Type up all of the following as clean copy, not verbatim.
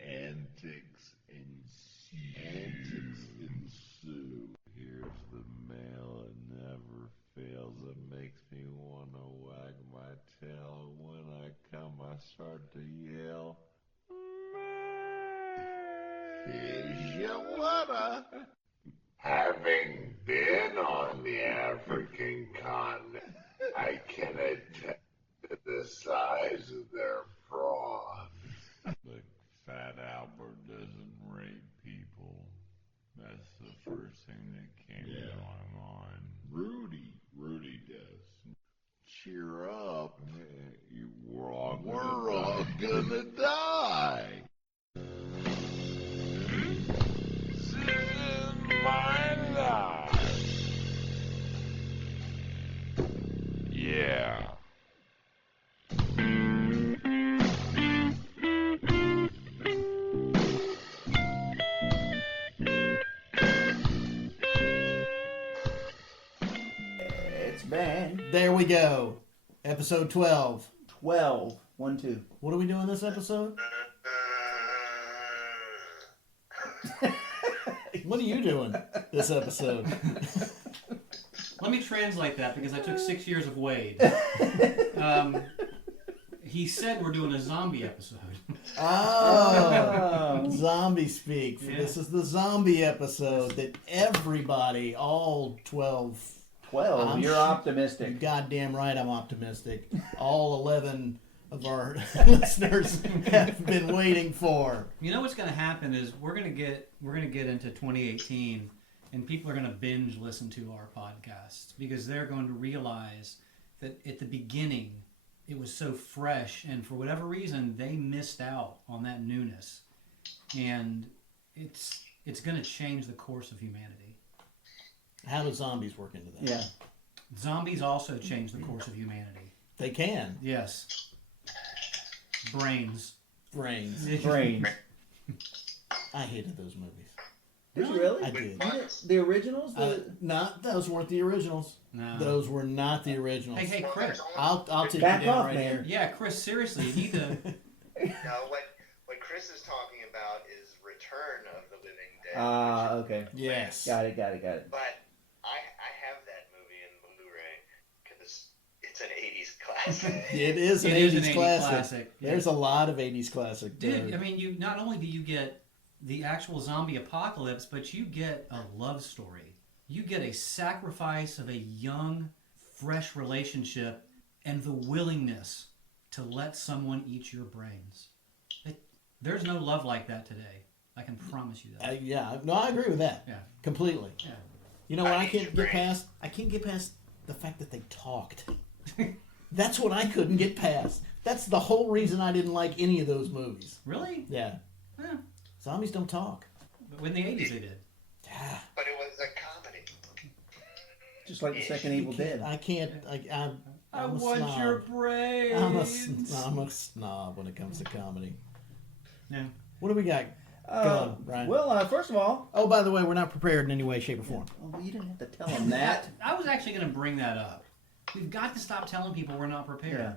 Antics ensue. Here's the mail, it never fails. It makes me want to wag my tail. When I come, I start to yell. Here's your water. Having been on the African continent, I can attest to the size of their prawns. But Fat Albert doesn't rape people. That's the first thing that came to my mind. Rudy does. Cheer up. We're all gonna die. This isn't my life. Yeah. It's bad. There we go. Episode 12. 12. 1, 2. What are we doing this episode? What are you doing this episode? Let me translate that because I took 6 years of Wade. He said we're doing a zombie episode. Oh, zombie speak. Yeah. This is the zombie episode that everybody, all 12. 12. You're optimistic. Goddamn right, I'm optimistic. All 11 of our listeners have been waiting for. You know what's going to happen is we're going to get into 2018, and people are going to binge listen to our podcasts because they're going to realize that at the beginning it was so fresh, and for whatever reason they missed out on that newness, and it's going to change the course of humanity. How do zombies work into that? Yeah. Zombies also change the course of humanity. They can. Yes. Brains. Brains. I hated those movies. Did you really? I did. The originals? Those weren't the originals. No. Those were not the originals. Hey, Chris. I'll take you Back down off, right man. here. Yeah, Chris, seriously, you need to... No, what Chris is talking about is Return of the Living Dead. Okay. Yes. Got it. But I have that movie in Blu-ray because it's an 80s classic. It is an 80s classic. There's a lot of 80s classic. Dude, I mean, you not only do you get the actual zombie apocalypse, but you get a love story. You get a sacrifice of a young, fresh relationship and the willingness to let someone eat your brains. There's no love like that today. I can promise you that. I agree with that. Yeah. Completely. Yeah. You know what I can't get past? I can't get past the fact that they talked. That's what I couldn't get past. That's the whole reason I didn't like any of those movies. Really? Yeah. Yeah. Zombies don't talk. But in the 80s they did. Yeah. But it was a comedy. Just like the second Evil Dead. I can't. I I'm a want snob. your brains. I'm a snob when it comes to comedy. Yeah. What do we got going, Ryan? Well, first of all... Oh, by the way, we're not prepared in any way, shape, or form. Oh, you didn't have to tell them that. I was actually going to bring that up. We've got to stop telling people we're not prepared. Yeah.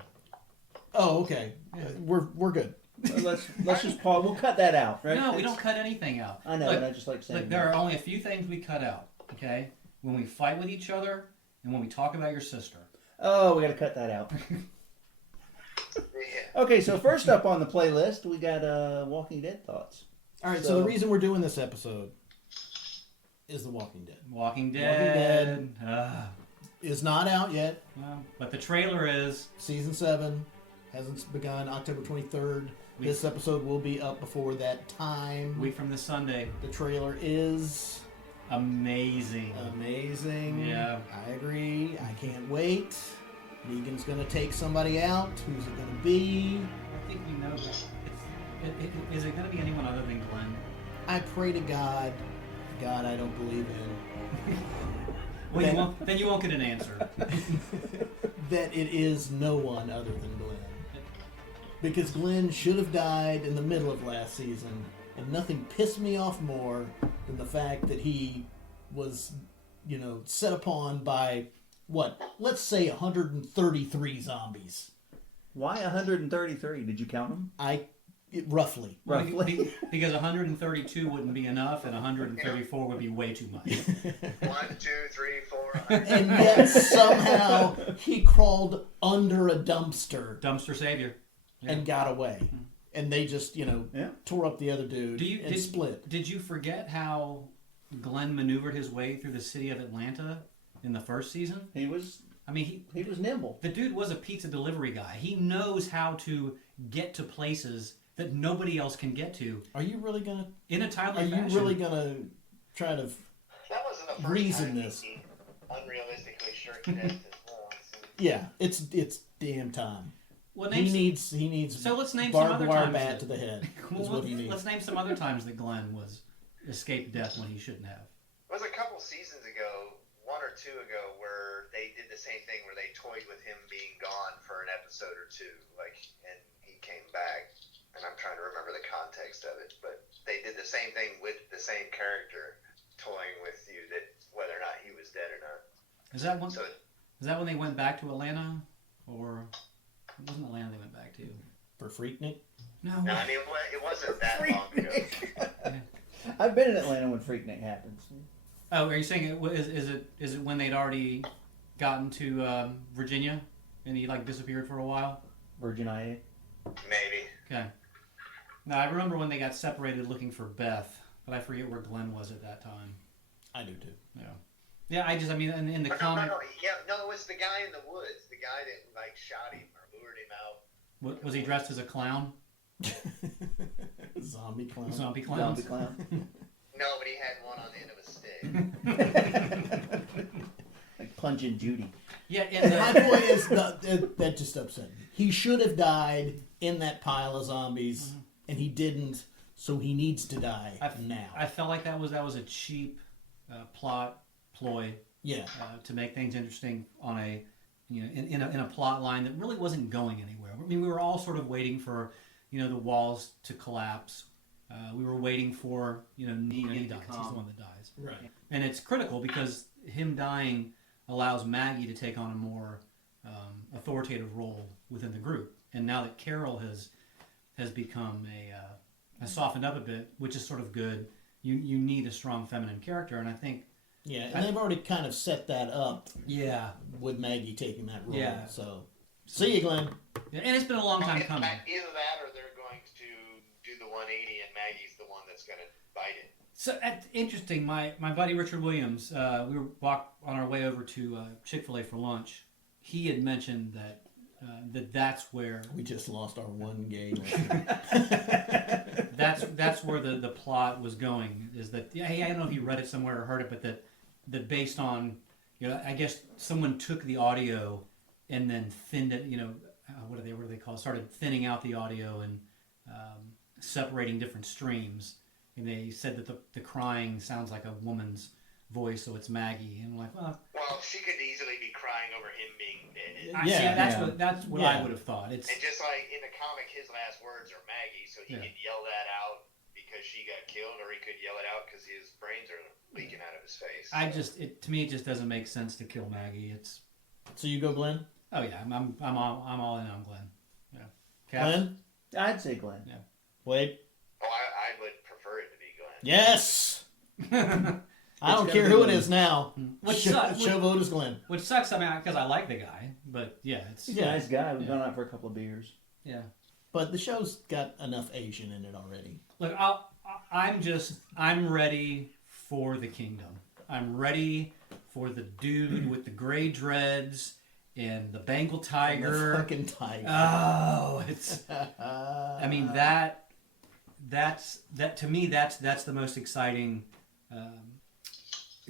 Oh, okay. Yeah. We're good. Well, let's just pause. We'll cut that out, right? No, we don't cut anything out. I know, Look, and I just like saying Look, there are only a few things we cut out, okay? When we fight with each other and when we talk about your sister. Oh, we got to cut that out. Okay, so first up on the playlist, we got Walking Dead thoughts. All right, so the reason we're doing this episode is The Walking Dead. Walking Dead. Is not out yet. Well, but the trailer is. Season 7 hasn't begun. October 23rd. This episode will be up before that time. Week from this Sunday. The trailer is... amazing. Amazing. Yeah. I agree. I can't wait. Negan's going to take somebody out. Who's it going to be? I think we know that. Is it going to be anyone other than Glenn? I pray to God. God, I don't believe in. Well, then you won't get an answer. That it is no one other than Glenn. Because Glenn should have died in the middle of last season, and nothing pissed me off more than the fact that he was, set upon by, let's say 133 zombies. Why 133? Did you count them? I Roughly. Roughly. Because 132 wouldn't be enough, and 134 would be way too much. 1, 2, 3, 4. And yet somehow he crawled under a dumpster Dumpster savior. Yeah. and got away. And they just, tore up the other dude and split. Did you forget how Glenn maneuvered his way through the city of Atlanta in the first season? He was nimble. The dude was a pizza delivery guy. He knows how to get to places that nobody else can get to. Are you really gonna? In a timely fashion. Are you really gonna try to That wasn't the first reason time this? he unrealistically shirked death as well. Yeah, it's damn time. Well, He needs So let's name some barbed other wire times bat that- to the head. Well, Is what he needs. let's name some other times that Glenn was escaped death when he shouldn't have. It was a couple seasons ago, 1 or 2 ago, where they did the same thing where they toyed with him being gone for an episode or two, and he came back. And I'm trying to remember the context of it, but they did the same thing with the same character, toying with you that whether or not he was dead or not. Is that when? So Is that when they went back to Atlanta, or it wasn't Atlanta they went back to? For Freaknik? No. no, I mean it wasn't that long ago. I've been in Atlanta when Freaknik happens. Oh, are you saying is it when they'd already gotten to Virginia and he disappeared for a while? Virgin IA. Maybe. Okay. Now I remember when they got separated looking for Beth, but I forget where Glenn was at that time. I do too. Yeah. Yeah, I mean in the comic. No, it was the guy in the woods, the guy that shot him or lured him out. Was he dressed as a clown? Zombie clown. Zombie clowns? Zombie clown. No, but he had one on the end of a stick. Like Punching Judy. Yeah, My point is that just upset me. He should have died in that pile of zombies, and he didn't. So he needs to die now. I felt like that was a cheap plot ploy. Yeah. To make things interesting on a in a plot line that really wasn't going anywhere. I mean, we were all sort of waiting for the walls to collapse. We were waiting for Negan dies. He's the one that dies. Right. And it's critical because him dying allows Maggie to take on a more authoritative role within the group. And now that Carol has become has softened up a bit, which is sort of good. You need a strong feminine character, and I think. Yeah, and they've already kind of set that up. Yeah. With Maggie taking that role. Yeah. So, see you, Glenn. Yeah, and it's been a long time coming. Either that, or they're going to do the 180, and Maggie's the one that's going to bite it. So interesting. My buddy Richard Williams, we were on our way over to Chick-fil-A for lunch. He had mentioned that's where we just lost our one gay. that's where the plot was going. Is that I don't know if you read it somewhere or heard it, but that based on I guess someone took the audio and then thinned it. What do they call it? Started thinning out the audio and separating different streams. And they said that the crying sounds like a woman's voice, so it's Maggie. And I'm like, well, she could easily be crying over him being dead. That's what I would have thought. And just like in the comic, his last words are Maggie, so he could yell that out because she got killed, or he could yell it out because his brains are leaking out of his face. To me, it just doesn't make sense to kill Maggie. So you go, Glenn? Oh yeah, I'm all in on Glenn. Yeah. Glenn? I'd say Glenn. Yeah. Wade? Oh, I would prefer it to be Glenn. Yes. I don't care who it is now. Show vote is Glenn. Which sucks. I mean, because I like the guy, but yeah, he's a nice guy. We've gone out for a couple of beers. Yeah. But the show's got enough Asian in it already. Look, I'm ready for the kingdom. I'm ready for the dude with the gray dreads and the Bengal tiger. The fucking tiger. Oh, it's. I mean that's to me that's the most exciting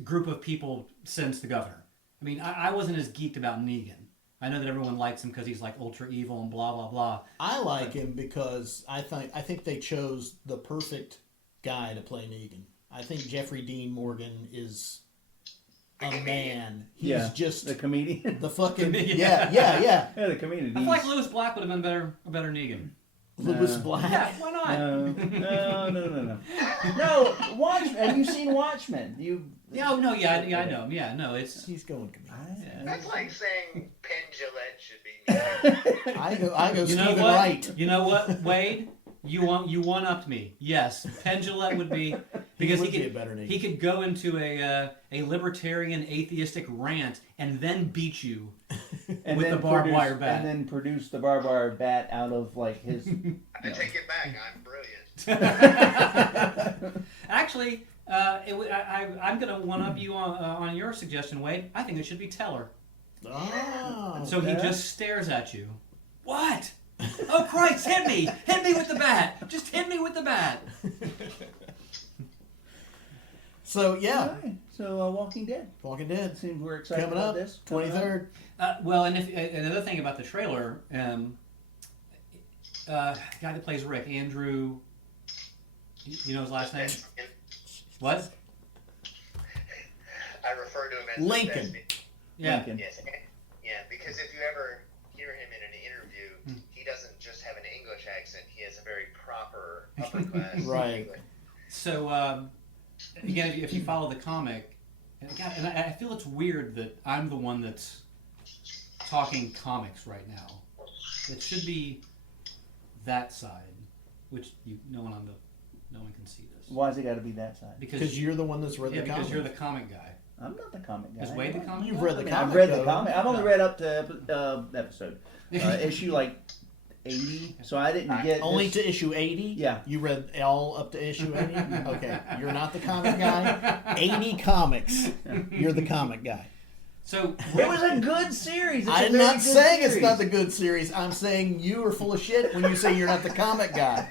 group of people since the governor. I mean, I wasn't as geeked about Negan. I know that everyone likes him because he's like ultra evil and blah blah blah. I like him because I think they chose the perfect guy to play Negan. I think Jeffrey Dean Morgan is a man. He's just the comedian. The fucking yeah, the comedian. I feel like Lewis Black would have been a better Negan. Lewis Black? Yeah, why not? No. No, Watchmen. Have you seen Watchmen? I know. Yeah, no, it's... He's going comedian. That's like saying Penn Jillette should be Negan. I go you know Stephen what? Wright. You know what, Wade? You one upped me. Yes, Penn Jillette would be because would be a better name. he could go into a libertarian atheistic rant and then beat you And with then the barbed wire bat. And then produce the barbed wire bat out of like his. I take it back. I'm brilliant. Actually, I'm going to one up you on your suggestion, Wade. I think it should be Teller. Oh, So he okay. just stares at you. What? Oh Christ! Hit me! Hit me with the bat! Just hit me with the bat! So yeah, Alright, so Walking Dead. Walking Dead Seems we're excited coming about up this. 23rd. Well, and another thing about the trailer, guy that plays Rick, Andrew, you know his last name? What? I refer to him as Lincoln. Yeah. Lincoln. Yes. Yeah, because if you ever hear him in an interview, he doesn't just have an English accent. He has a very proper upper class Right. English. So again, if you follow the comic, and I feel it's weird that I'm the one that's talking comics right now. It should be that side, which no one can see this Why's it got to be that side? Because you're the one that's read the because comic. you're the comic guy. I'm not the comic guy. Is Wade the comic You've guy? read the comic. I've read the though. comic. I've only read up to episode issue like 80, so I didn't get Only this. to issue 80? Yeah. You read all up to issue 80? Okay. You're not the comic guy. 80 comics. You're the comic guy. So It was a good series. It's a I'm very not good saying it's series. not the good series. I'm saying you are full of shit when you say you're not the comic guy.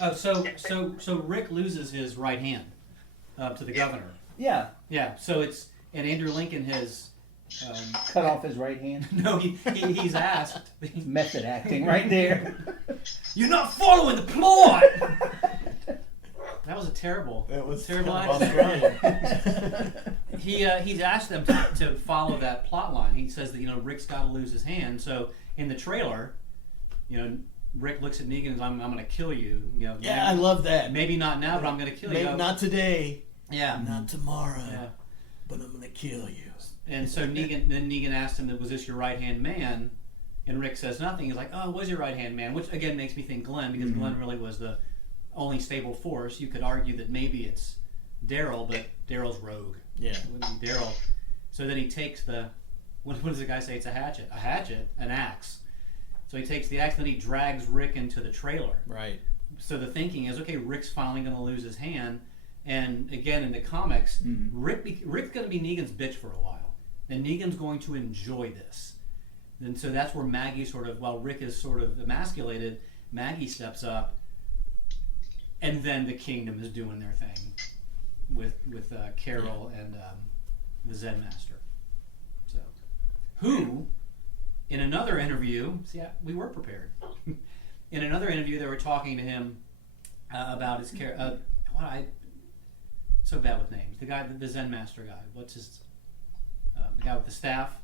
Oh, so Rick loses his right hand to the governor. Yeah, Yeah. So and Andrew Lincoln has cut off his right hand. no, he's asked. Method acting right there. You're not following the plot. That was a terrible. That was terrible kind of accent. Australian. He's asked them to follow that plot line. He says that Rick's got to lose his hand. So in the trailer, Rick looks at Negan and says, I'm going to kill you. Yeah, I love that. Maybe not now, but I'm going to kill Maybe you. not today, Yeah. not tomorrow, Yeah. but I'm going to kill you. And so Negan asked him, was this your right-hand man? And Rick says nothing. He's like, oh, it was your right-hand man, which again makes me think Glenn, because Glenn really was the only stable force. You could argue that maybe it's Daryl, but Daryl's rogue. Yeah. It wouldn't be Daryl. So then he takes what does the guy say? It's a hatchet. A hatchet? An axe. So he takes the axe and then he drags Rick into the trailer. Right. So the thinking is, okay, Rick's finally going to lose his hand. And again, in the comics, Rick's going to be Negan's bitch for a while. And Negan's going to enjoy this. And so that's where Maggie while Rick is sort of emasculated, Maggie steps up. And then the Kingdom is doing their thing with Carol and the Zen Master. So, who, in another interview, we were prepared. In another interview, they were talking to him about his care. So bad with names. The guy, the Zen Master guy. What's his? The guy with the staff.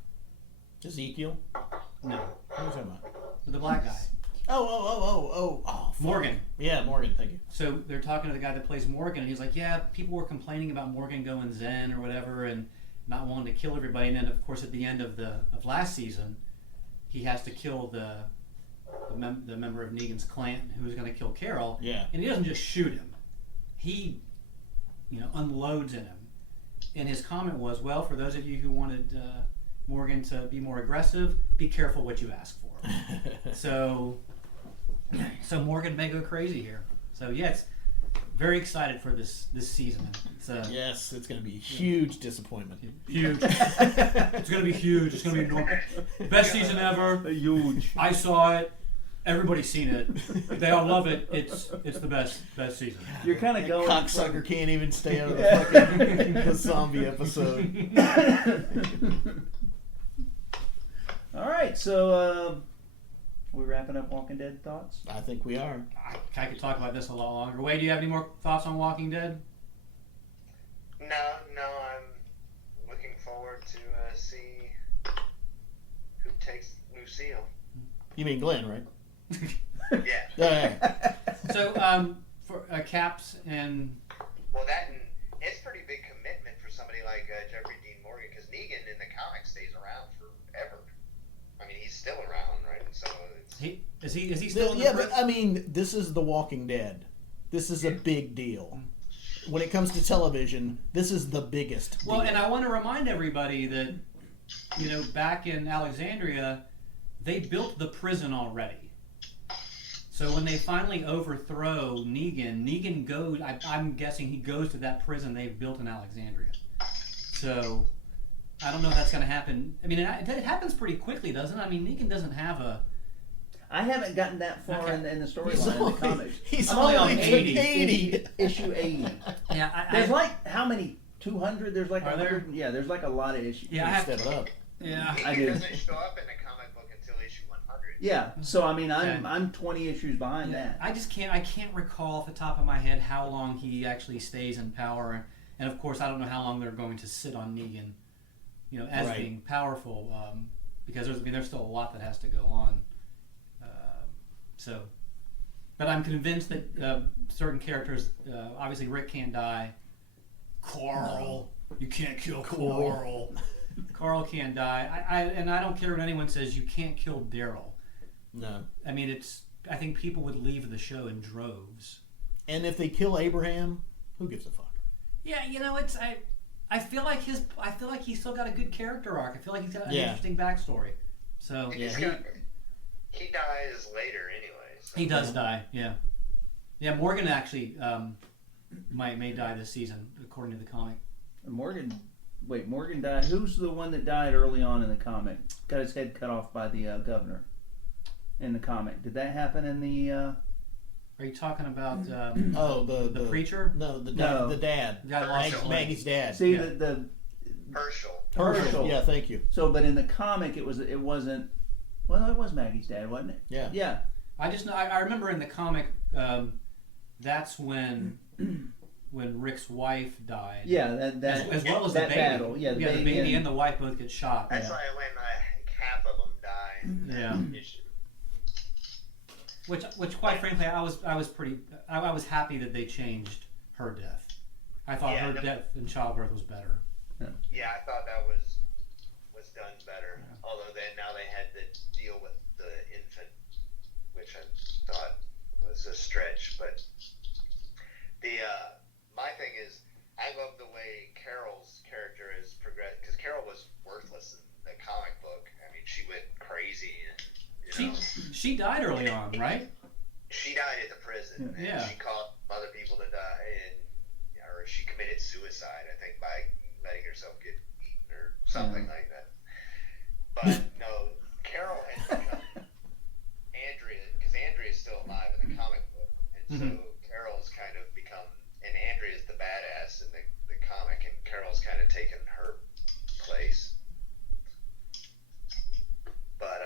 Ezekiel? No, What are you talking about? the black guy. Oh, fuck. Morgan. Yeah, Morgan, thank you. So they're talking to the guy that plays Morgan, and he's like, yeah, people were complaining about Morgan going Zen or whatever and not wanting to kill everybody. And then, of course, at the end of last season, he has to kill the member of Negan's clan who was going to kill Carol. Yeah. And he doesn't just shoot him. He, unloads in him. And his comment was, well, for those of you who wanted Morgan to be more aggressive, be careful what you ask for. So Morgan may go crazy here. So yes, very excited for this season. It's Yes, it's going to be a huge disappointment. huge. It's going to be huge. It's going to be best season ever. Huge. I saw it. Everybody's seen it. They all love it. It's the best season. You're kind of going. Cocksucker can't even stay out of the fucking the zombie episode. All right, so we wrapping up Walking Dead thoughts. I think we are. I could talk about this a lot longer. Wade, do you have any more thoughts on Walking Dead? No, I'm looking forward to see who takes Lucille. You mean Glenn, right? Yeah. Yeah. So for Caps and Well, it's pretty big commitment for somebody like Jeffrey Dean Morgan, because Negan in the comics stays around forever. I I mean, he's still around, right? So it's, Is he still in the Yeah, prison? but I mean, this is The Walking Dead. This is a big deal. When it comes to television, this is the biggest deal. Well, and I want to remind everybody that, back in Alexandria, they built the prison already. So when they finally overthrow Negan goes, I'm guessing he goes to that prison they've built in Alexandria. So I don't know if that's going to happen. I mean, it happens pretty quickly, doesn't it? I mean, Negan doesn't have a... I haven't gotten that far in the storyline in the comics. He's I'm only on on 80. Issue 80. Yeah, There's like, how many? 200? There's like Are there? 100? Yeah, there's like a lot of issues. Yeah, I have Step it up. Yeah. I He do. doesn't show up in the comic book until issue 100. Yeah, so I mean, Okay. I'm 20 issues behind that. I can't recall off the top of my head how long he actually stays in power, and of course I don't know how long they're going to sit on Negan, as Right. being powerful, because there's still a lot that has to go on. But I'm convinced that certain characters, obviously Rick can't die. Carl, you can't kill Carl. Carl can't die. I don't care what anyone says. You can't kill Daryl. No. I mean, I think people would leave the show in droves. And if they kill Abraham, who gives a fuck? Yeah, I feel like he's still got a good character arc. I feel like he's got an Yeah. interesting backstory. So He dies later anyway. So. he does die. Yeah, yeah. Morgan actually may die this season, according to the comic. Morgan died. Who's the one that died early on in the comic? Got his head cut off by the governor in the comic. Did that happen in the... Are you talking about The preacher? No, the No. dad. The guy that lost his leg. Maggie's dad. See, Yeah. the Herschel. Yeah, thank you. So, but in the comic, it wasn't... Well, it was Maggie's dad, wasn't it? Yeah. Yeah. I just know. I remember in the comic, that's when Rick's wife died. Yeah, that as well as that the baby. battle. Yeah, the the baby and the wife both get shot. That's why when half of them die in that Yeah. issue. Which quite frankly, I was happy that they changed her death. I thought her death in childbirth was better. Yeah, I thought that was done better. Although now they had to deal with the infant, which I thought was a stretch. But my thing is, I love the way Carol's character has progressed, because Carol was worthless in the comic book. I mean, she went crazy and She died early on, right? she died at the prison, and Yeah. she caused other people to die, or she committed suicide, I think, by letting herself get eaten or something like that. But no, Carol has become Andrea, because Andrea's still alive in the comic book, and so Carol's kind of become, and Andrea's the badass in the comic, and Carol's kind of taken her place. But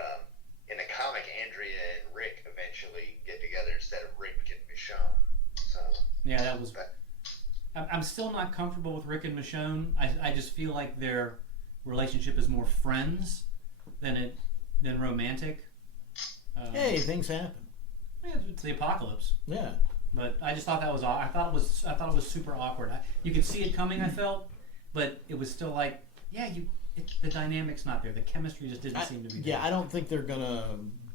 in the comic, Andrea and Rick eventually get together instead of Rick and Michonne. So Yeah, that was. I'm still not comfortable with Rick and Michonne. I just feel like their relationship is more friends than romantic. Hey, things happen. Yeah, it's the apocalypse. Yeah. But I just thought that was. I thought it was super awkward. You could see it coming. I felt, but it was still like, the dynamic's not there. The chemistry just didn't seem to be there. Yeah, I don't think they're gonna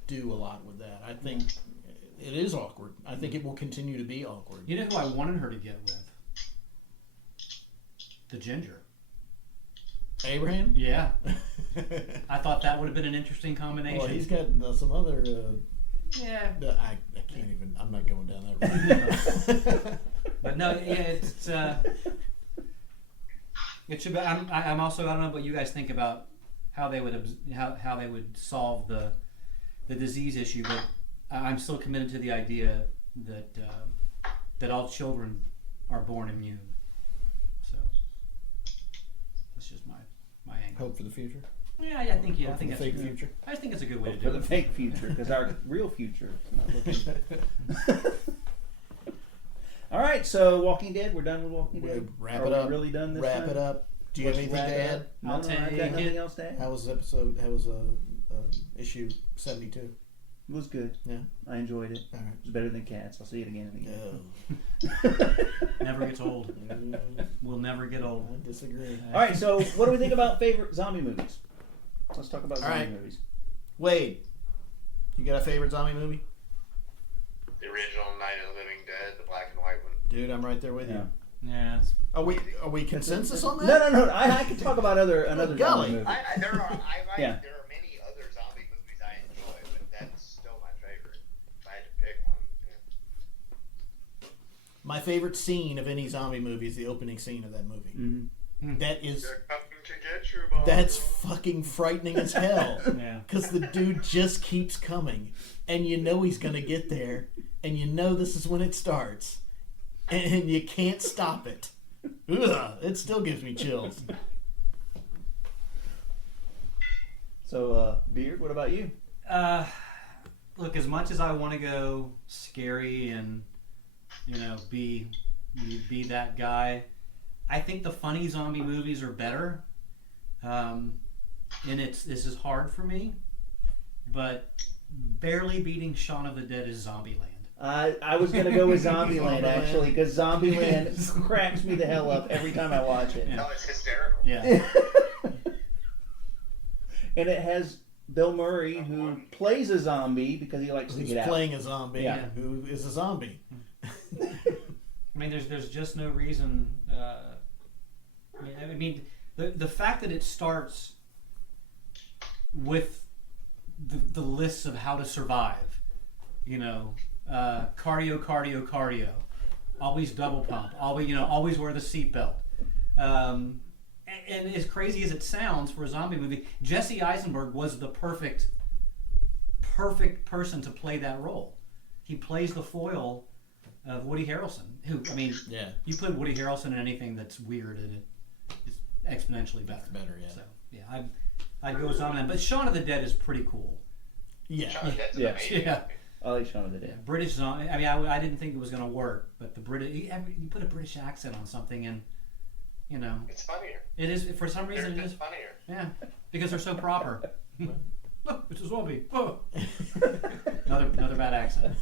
do a lot with that. I think it is awkward. I think it will continue to be awkward. You know who I wanted her to get with? The ginger. Abraham? Yeah. I thought that would have been an interesting combination. Well, he's got some other. Yeah. I can't even. I'm not going down that road. But no, it's. It should be. I'm also. I don't know what you guys think about how they would solve the disease issue, but I'm still committed to the idea that all children are born immune. So that's just my angle. Hope for the future. Yeah, I think Hope for the that's fake good. future. I think it's a good way to for do the it. fake future, because our real future is not looking. All right, so Walking Dead. We're done with Walking Dead. Wrap Are it up. we really done this Wrap time? it up. Do you have Let's anything wrap to it add? up. No, I'll I've got take nothing it. else to add. How was issue 72? It was good. Yeah. I enjoyed it. All right. It was better than Cats. I'll see it again and again. No. Never gets old. We'll never get old. I disagree. All right, so what do we think about favorite zombie movies? Let's talk about All zombie right. movies. Wade, you got a favorite zombie movie? The original Night of the Living Dead, the black and white one. Dude, I'm right there with you. Yeah, it's, Are we consensus on that? No. I can talk about another Golly. zombie movie. There are Yeah. there are many other zombie movies I enjoy, but that's still my favorite. If I had to pick one. Yeah. My favorite scene of any zombie movie is the opening scene of that movie. Mm-hmm. That is, They're coming to get you, Bob. that's fucking frightening as hell. yeah. Because the dude just keeps coming, and you know he's gonna get there, and you know this is when it starts, and you can't stop it. Ugh, it still gives me chills. So, Beard, what about you? Look, as much as I want to go scary and be that guy, I think the funny zombie movies are better. And this is hard for me, but barely beating Shaun of the Dead is Zombieland. I was going to go with Zombieland, actually, because Zombieland cracks me the hell up every time I watch it. Yeah. No, it's hysterical. Yeah. And it has Bill Murray, who plays a zombie because he likes to Who's get out. playing a zombie? Yeah. Who is a zombie? I mean, there's just no reason. I mean, the fact that it starts with the lists of how to survive, cardio, always double pump, always wear the seatbelt. And as crazy as it sounds for a zombie movie, Jesse Eisenberg was the perfect person to play that role. He plays the foil of Woody Harrelson, who, I mean, Yeah. you put Woody Harrelson in anything that's weird and it's exponentially better. It's better, yeah. So, yeah, I'd go with Zombieland. But Shaun of the Dead is pretty cool. Yeah. Shaun of the Dead's Yeah. amazing. Yeah. I like Shaun of the Dead. British zombie. I mean, I didn't think it was going to work, but the British, you put a British accent on something and, It's funnier. it is, for some reason, it It's is. funnier. Yeah, because they're so proper. Look, it's a zombie. Whoa. Another bad accent.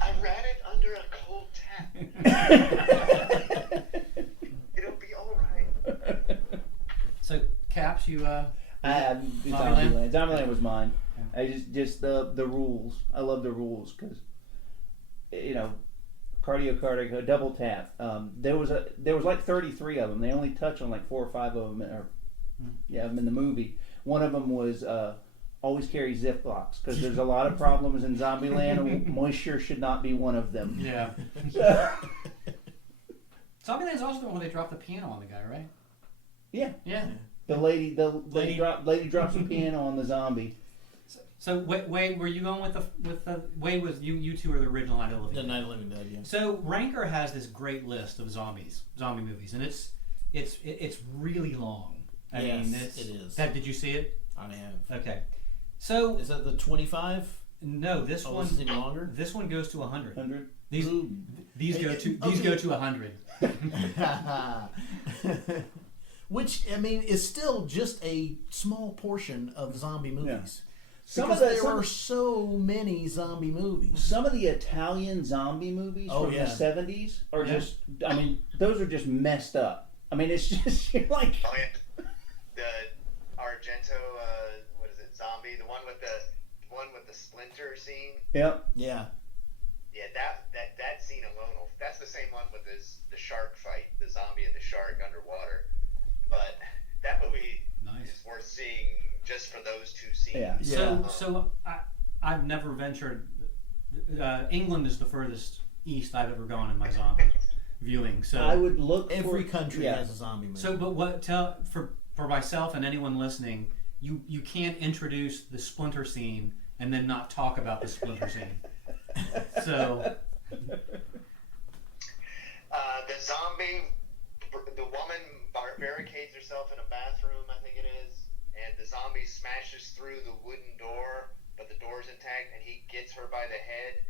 I ran it under a cold tap. It'll be all right. So, Caps, you Zombieland. Zombieland was mine. Yeah. I just the rules. I love the rules because cardio, double tap. There was like 33 of them. They only touch on like 4 or 5 of them, in the movie. One of them was always carry Ziplocs because there's a lot of problems in Zombieland. And moisture should not be one of them. Yeah. Zombieland's also the one where they drop the piano on the guy, right? Yeah. Yeah. The lady drops the piano on the zombie. So Wade, were you going with the Wade was you two are the original Night of the Living The Dead. Night of the Living Dead, yeah. So Ranker has this great list of zombie movies, and it's really long. I mean, Yes, it is. Did you see it? I have. Okay. So Is that the 25? no, this Oh, one this is even longer? this one goes to 100. 100. These Ooh. these go to Okay. these go to 100. Which, I mean, is still just a small portion of zombie movies. Some Because of the- there some- are so many zombie movies. Some of the Italian zombie movies Oh, from yeah. the 70s are Yeah. just, I mean, those are just messed up. I mean, it's just, you're like, Oh, yeah. The Argento, what is it? Zombie, the one with the splinter scene. yep. Yeah. Yeah, that scene alone. That's the same one with the shark fight, the zombie and the shark underwater. But that movie Nice. is worth seeing just for those two scenes. Yeah. Yeah. So I've never ventured. England is the furthest east I've ever gone in my zombie viewing. So I would look Every for, country yeah. has a zombie movie. So, but for myself and anyone listening, you can't introduce the splinter scene and then not talk about the splinter scene. So, The zombie, the woman barricades herself in a bathroom, I think it is, and the zombie smashes through the wooden door, but the door's intact, and he gets her by the head,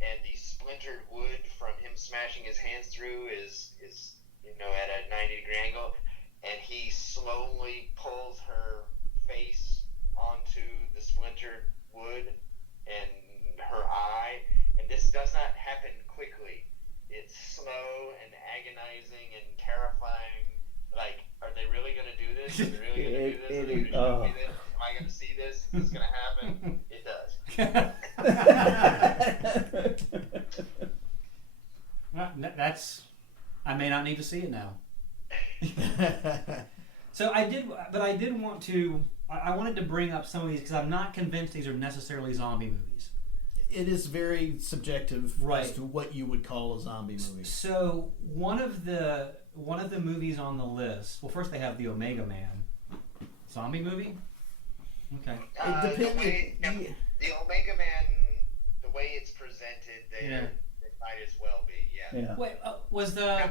and the splintered wood from him smashing his hands through is at a 90-degree angle, and he slowly pulls her face onto the splintered wood and her eye, and this does not happen quickly. It's slow and agonizing and terrifying. Like, are they really going to do this? Are they really going to do this? Are they really gonna do this? Am I I going to see this? Is this going to happen? It does. Well, that's. I may not need to see it now. So I did want to. I wanted to bring up some of these because I'm not convinced these are necessarily zombie movies. It is very subjective Right. as to what you would call a zombie movie. So one of the movies on the list. Well, first they have the Omega Man zombie movie. Okay. It depends. The Omega Man, the way it's presented, it might as well be. Yeah. Wait, was the Now,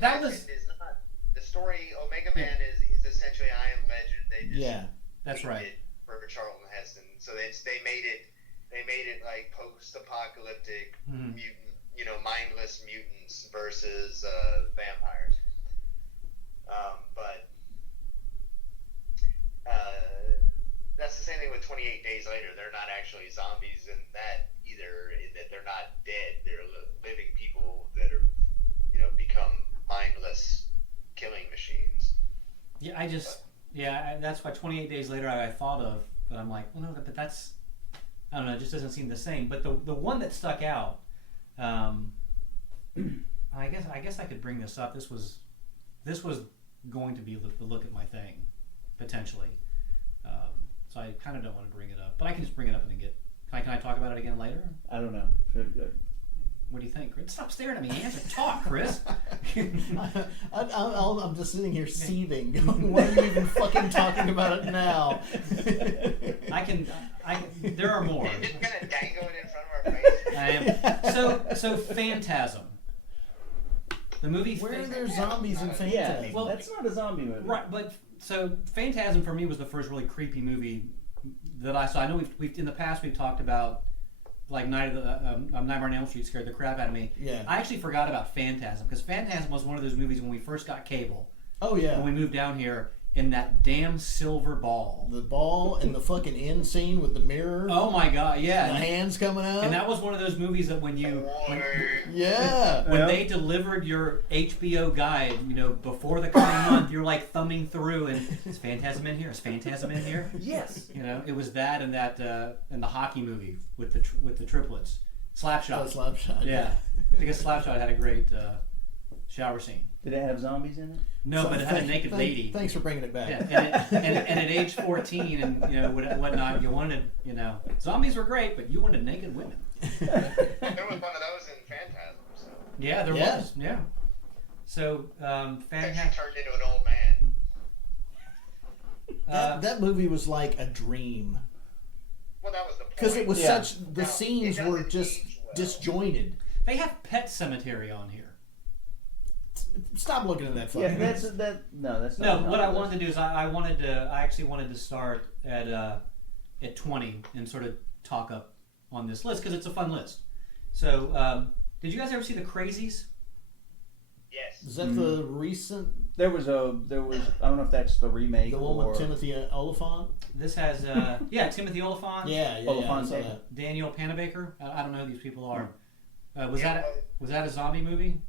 that was is not the story. Omega Man is essentially I Am Legend. They just that's tweaked right. it for Charlton Heston. So they made it like post-apocalyptic mutant, mindless mutants versus vampires. But that's the same thing with 28 Days Later. They're not actually zombies in that either. In that they're not dead. They're living people that are, become mindless killing machines. Yeah, that's why 28 Days Later I thought of, but I'm like, well, no, but that's, I don't know, it just doesn't seem the same. But the one that stuck out, I guess I could bring this up. This was going to be the look at my thing, potentially. So I kind of don't want to bring it up, but I can just bring it up and then get. Can I talk about it again later? I don't know. What do you think, Chris? Stop staring at me. Answer. Talk, Chris. I'm just sitting here seething. Going, why are you even fucking talking about it now? I can. There are more. You're just gonna dangle it in front of our face. I am. So Phantasm. The movie. Where are there zombies in Phantasm? Yeah, Well, that's not a zombie movie. Right, but so Phantasm for me was the first really creepy movie that I saw. I know we've in the past we've talked about like Nightmare on Elm Street scared the crap out of me. Yeah. I actually forgot about Phantasm because Phantasm was one of those movies when we first got cable. Oh yeah. When we moved down here, in that damn silver ball. The ball and the fucking end scene with the mirror. Oh my god, yeah. The hands coming out. And that was one of those movies that when yeah. when they delivered your HBO guide, before the coming month, you're like thumbing through and is Phantasm in here? Is Phantasm in here? Yes. It was that and and the hockey movie with the triplets. Slapshot. Oh, Slapshot. Yeah. Because Slapshot had a great shower scene. Did it have zombies in it? No, So but it had a naked lady. Thanks for bringing it back. Yeah, and at age 14 and whatnot, you wanted zombies were great, but you wanted naked women. There was one of those in Phantasm. So. Yeah, there was. Yeah. So She turned into an old man. That movie was like a dream. Well, that was the point. Because it was the Now, scenes it were doesn't just age well. disjointed. They have Pet Cemetery on here. Stop looking at that fucking. Yeah, that's not. No, what I wanted to do is I actually wanted to start at 20 and sort of talk up on this list because it's a fun list. So, did you guys ever see The Crazies? Yes. Is that the recent? There was. I don't know if that's the remake. The one or with Timothy Oliphant? This has Timothy Oliphant. Yeah. Oliphant. I saw that. Daniel Panabaker. I don't know who these people are. Was that a zombie movie?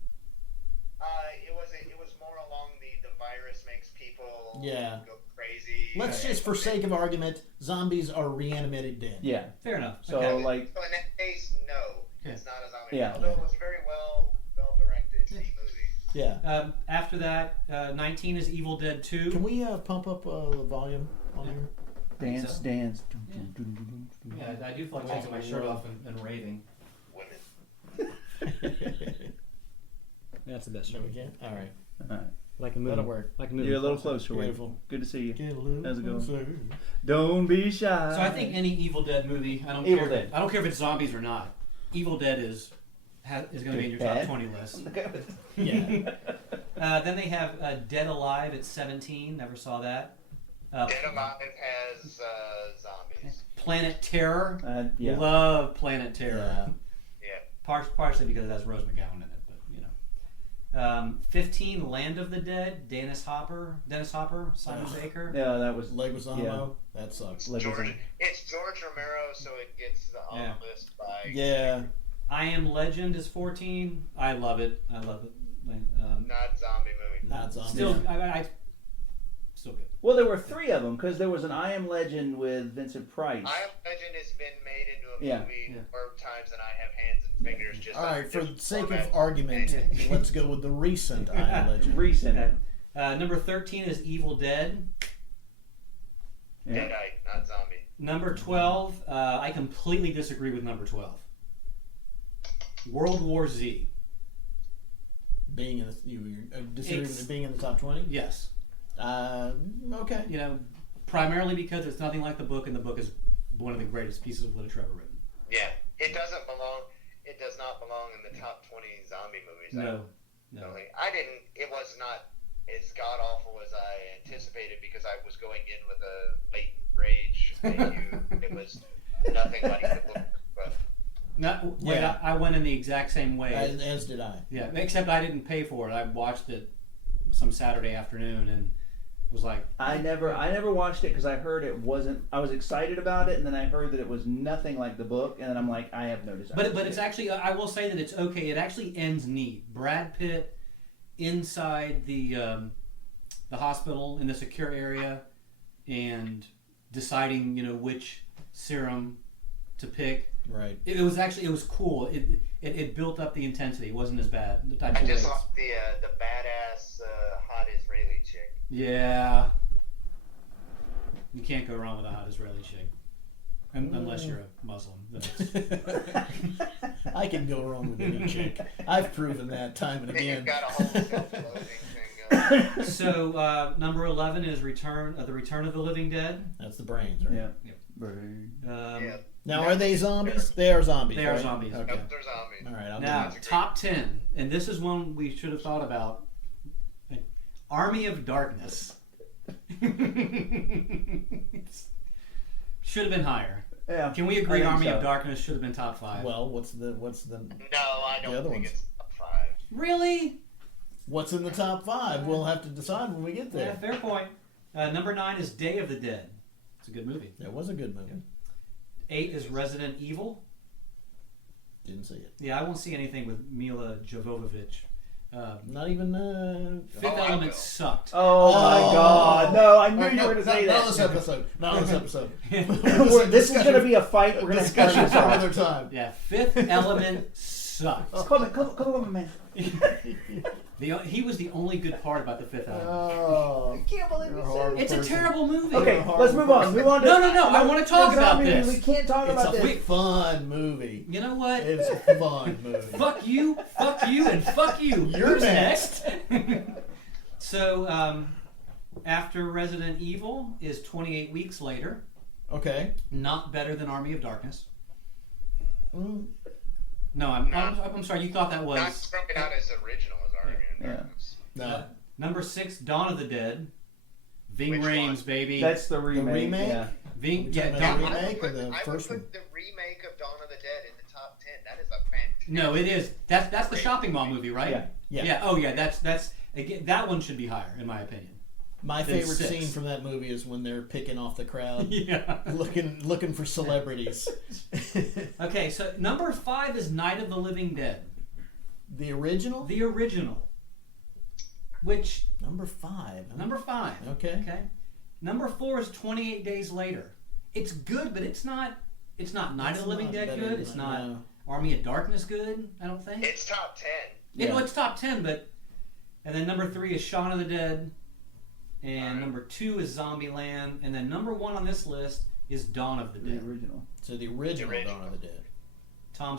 It was more along the virus makes people go crazy. Let's just, for sake of argument, zombies are reanimated dead. Yeah. Fair enough. So Okay. So in that case, no, it's not a zombie. Yeah. Although it was a very well directed movie. Yeah. After that, 19 is Evil Dead 2. Can we pump up the volume on here? Dance, so. dance. Yeah, I do feel like taking my shirt off and raving. Women. That's the best No, we can't. All right. All right. Like a movie. That'll work. Like a movie. You're a little closer. Wade. Beautiful. Good to see you. Get a little How's it going? closer. Don't be shy. So I think any Evil Dead movie, I don't care if it's zombies or not. Evil Dead is going to be in your top Bad? 20 list. Yeah. Then they have Dead Alive at 17. Never saw that. Dead Alive has zombies. Planet Terror. Yeah. Love Planet Terror. Yeah. Partially because it has Rose McGowan in it, but 15, Land of the Dead. Dennis Hopper, Simon Baker. Yeah, that was. Leguizamo. That sucks. It's George Romero, so it gets on the list by. Yeah. I Am Legend is 14. I love it. Not zombie movie. Not zombie. Still, Still good. Well, there were 3 of them because there was an I Am Legend with Vincent Price. I Am Legend has been made into a Yeah. movie Yeah. more times than I have hands and fingers. Just All on right, for the different sake of formats. argument, let's go with the recent I Am Legend. Recent. Number 13 is Evil Dead. Yeah. Deadite, not zombie. Number 12, I completely disagree with number 12. World War Z. Being in the, you disagreeing It's- with being in the top 20? Yes. Okay. You know, primarily because it's nothing like the book, and the book is one of the greatest pieces of literature ever written. Yeah, it doesn't belong. It does not belong in the top 20 zombie movies. No. I didn't. It was not as god awful as I anticipated because I was going in with a latent rage. It was nothing like the book. But I went in the exact same way. As did I. Yeah, except I didn't pay for it. I watched it some Saturday afternoon and was like, I never watched it because I heard it wasn't. I was excited about it, and then I heard that it was nothing like the book, and then I'm like, I have no desire. but it's actually, I will say that it's okay. It actually ends neat. Brad Pitt inside the hospital in the secure area and deciding, which serum to pick. Right. It was cool. It built up the intensity. It wasn't as bad. I just like the badass hot Israeli chick. Yeah. You can't go wrong with a hot Israeli chick. Unless you're a Muslim. Then it's... I can go wrong with any chick. I've proven that time and You've again. got a whole self-loathing thing going. So number 11 is the Return of the Living Dead. That's the brains, right? Yeah. Yeah. Now, are they zombies? They are zombies. They are right? zombies. Okay. Nope, they're zombies. All right. I'll Now, give you- top 10, and this is one we should have thought about. Army of Darkness. Should have been higher. Yeah. Can we agree I think Army so. of Darkness should have been top 5? Well, what's the No, I The don't other think ones. it's top 5. Really? what's in the top 5? We'll have to decide when we get Yeah, there. fair point. Number 9 is Day of the Dead. It's a good movie. That was a good movie. 8 is Resident Evil. Didn't see it. Yeah, I won't see anything with Mila Jovovich. Not even. Fifth Oh, I Element will. sucked. Oh my God! No, I knew you were going to say Not that. this episode. Not this episode. This is going to be a fight. We're going to start Discussion this for off. another time. Yeah, Fifth Element sucked. Come on, man. He was the only good part about the Fifth Element. Oh, Can't believe you're you a said horrible It's a person. terrible movie. Okay, You're a let's move on. horrible Move on to No, I wanna talk the about zombie this. movie. We can't talk about It's a this. fun movie. You know what? It's a fun movie. Fuck you, and fuck you. You're Who's next. So, after Resident Evil is 28 weeks later. Okay. Not better than Army of Darkness. Mm, No, I'm sorry. You thought that Not was struck out as original as Army of Yeah. Darkness. no. number 6, Dawn of the Dead. Ving Which Rhames, one? baby. That's the remake. remake? Yeah. Ving. We're Yeah, talking Dawn, about the remake or the I would first one? put the remake of Dawn of the Dead in the top 10. That is a fantastic. no, it is. That's the shopping mall movie, right? Yeah. Yeah. Yeah. Oh, yeah. That's again. That one should be higher, in my opinion. My Then favorite 6. scene from that movie is when they're picking off the crowd, Yeah. looking for celebrities. Okay, so number 5 is Night of the Living Dead, The original? the original. Which Number 5. number 5? Okay. Okay. Number 4 is 28 Days Later. It's good, but it's not. It's not Night It's of the Living not Dead better good. than It's that, not no. Army of Darkness good. I don't think. It's top 10. Well, it's top 10, but and then number 3 is Shaun of the Dead, and Alright. number 2 is Zombieland, and then number 1 on this list is Dawn of the The Dead. original. So the original The original. Dawn of the Dead. Tom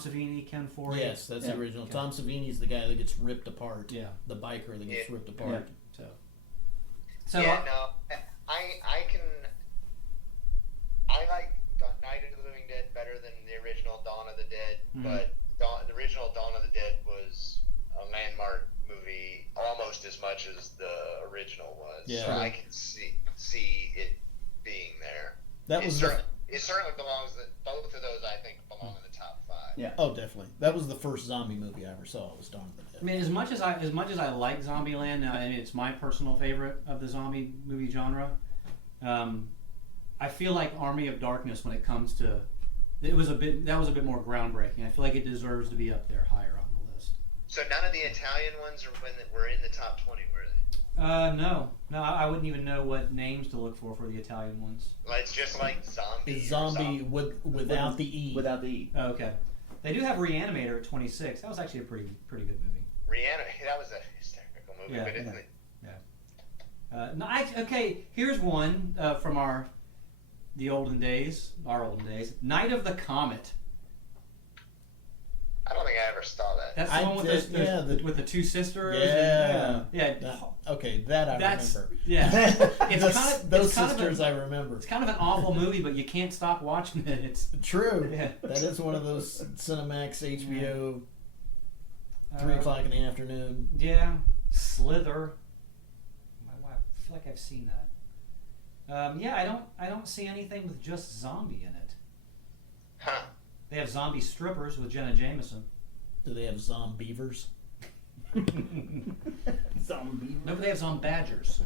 Savini, Ken Foree. Yes, that's Yeah. the original. Okay. Tom Savini's the guy that gets ripped apart. Yeah. The biker that gets Yeah. ripped apart. So yeah, no. I like Night of the Living Dead better than the original Dawn of the Dead, Mhm. but the original Dawn of the Dead was a landmark movie almost as much as the original was. Yeah. So I can see it being there. That was the, It certainly belongs. Both of those I think belong in the top 5. Yeah. oh, definitely. That was the first zombie movie I ever saw. Was Dawn of the Dead. I mean, as much as I like Zombieland, now, and it's my personal favorite of the zombie movie genre, I feel like Army of Darkness, when it comes to, that was a bit more groundbreaking. I feel like it deserves to be up there higher on the list. So none of the Italian ones were in the top 20, were they? No, I wouldn't even know what names to look for the Italian ones. Like, it's just like zombie. It's zombie without the E. Without the E. Oh, okay. They do have Reanimator at 26. That was actually a pretty good movie. That was a hysterical movie, Yeah. but isn't it? Okay, here's one from our olden days. Night of the Comet. I don't think I ever saw that. That's the one with with the two sisters. Yeah. Yeah. Okay, that I remember. Yeah. Those sisters I remember. It's kind of an awful movie, but you can't stop watching it. It's True. Yeah. That is one of those Cinemax, HBO, 3 o'clock in the afternoon. Yeah. Slither. I feel like I've seen that. Yeah, I don't see anything with just zombie in it. Huh. They have zombie strippers with Jenna Jameson. Do they have zombievers? Zombie. No, but they have badgers.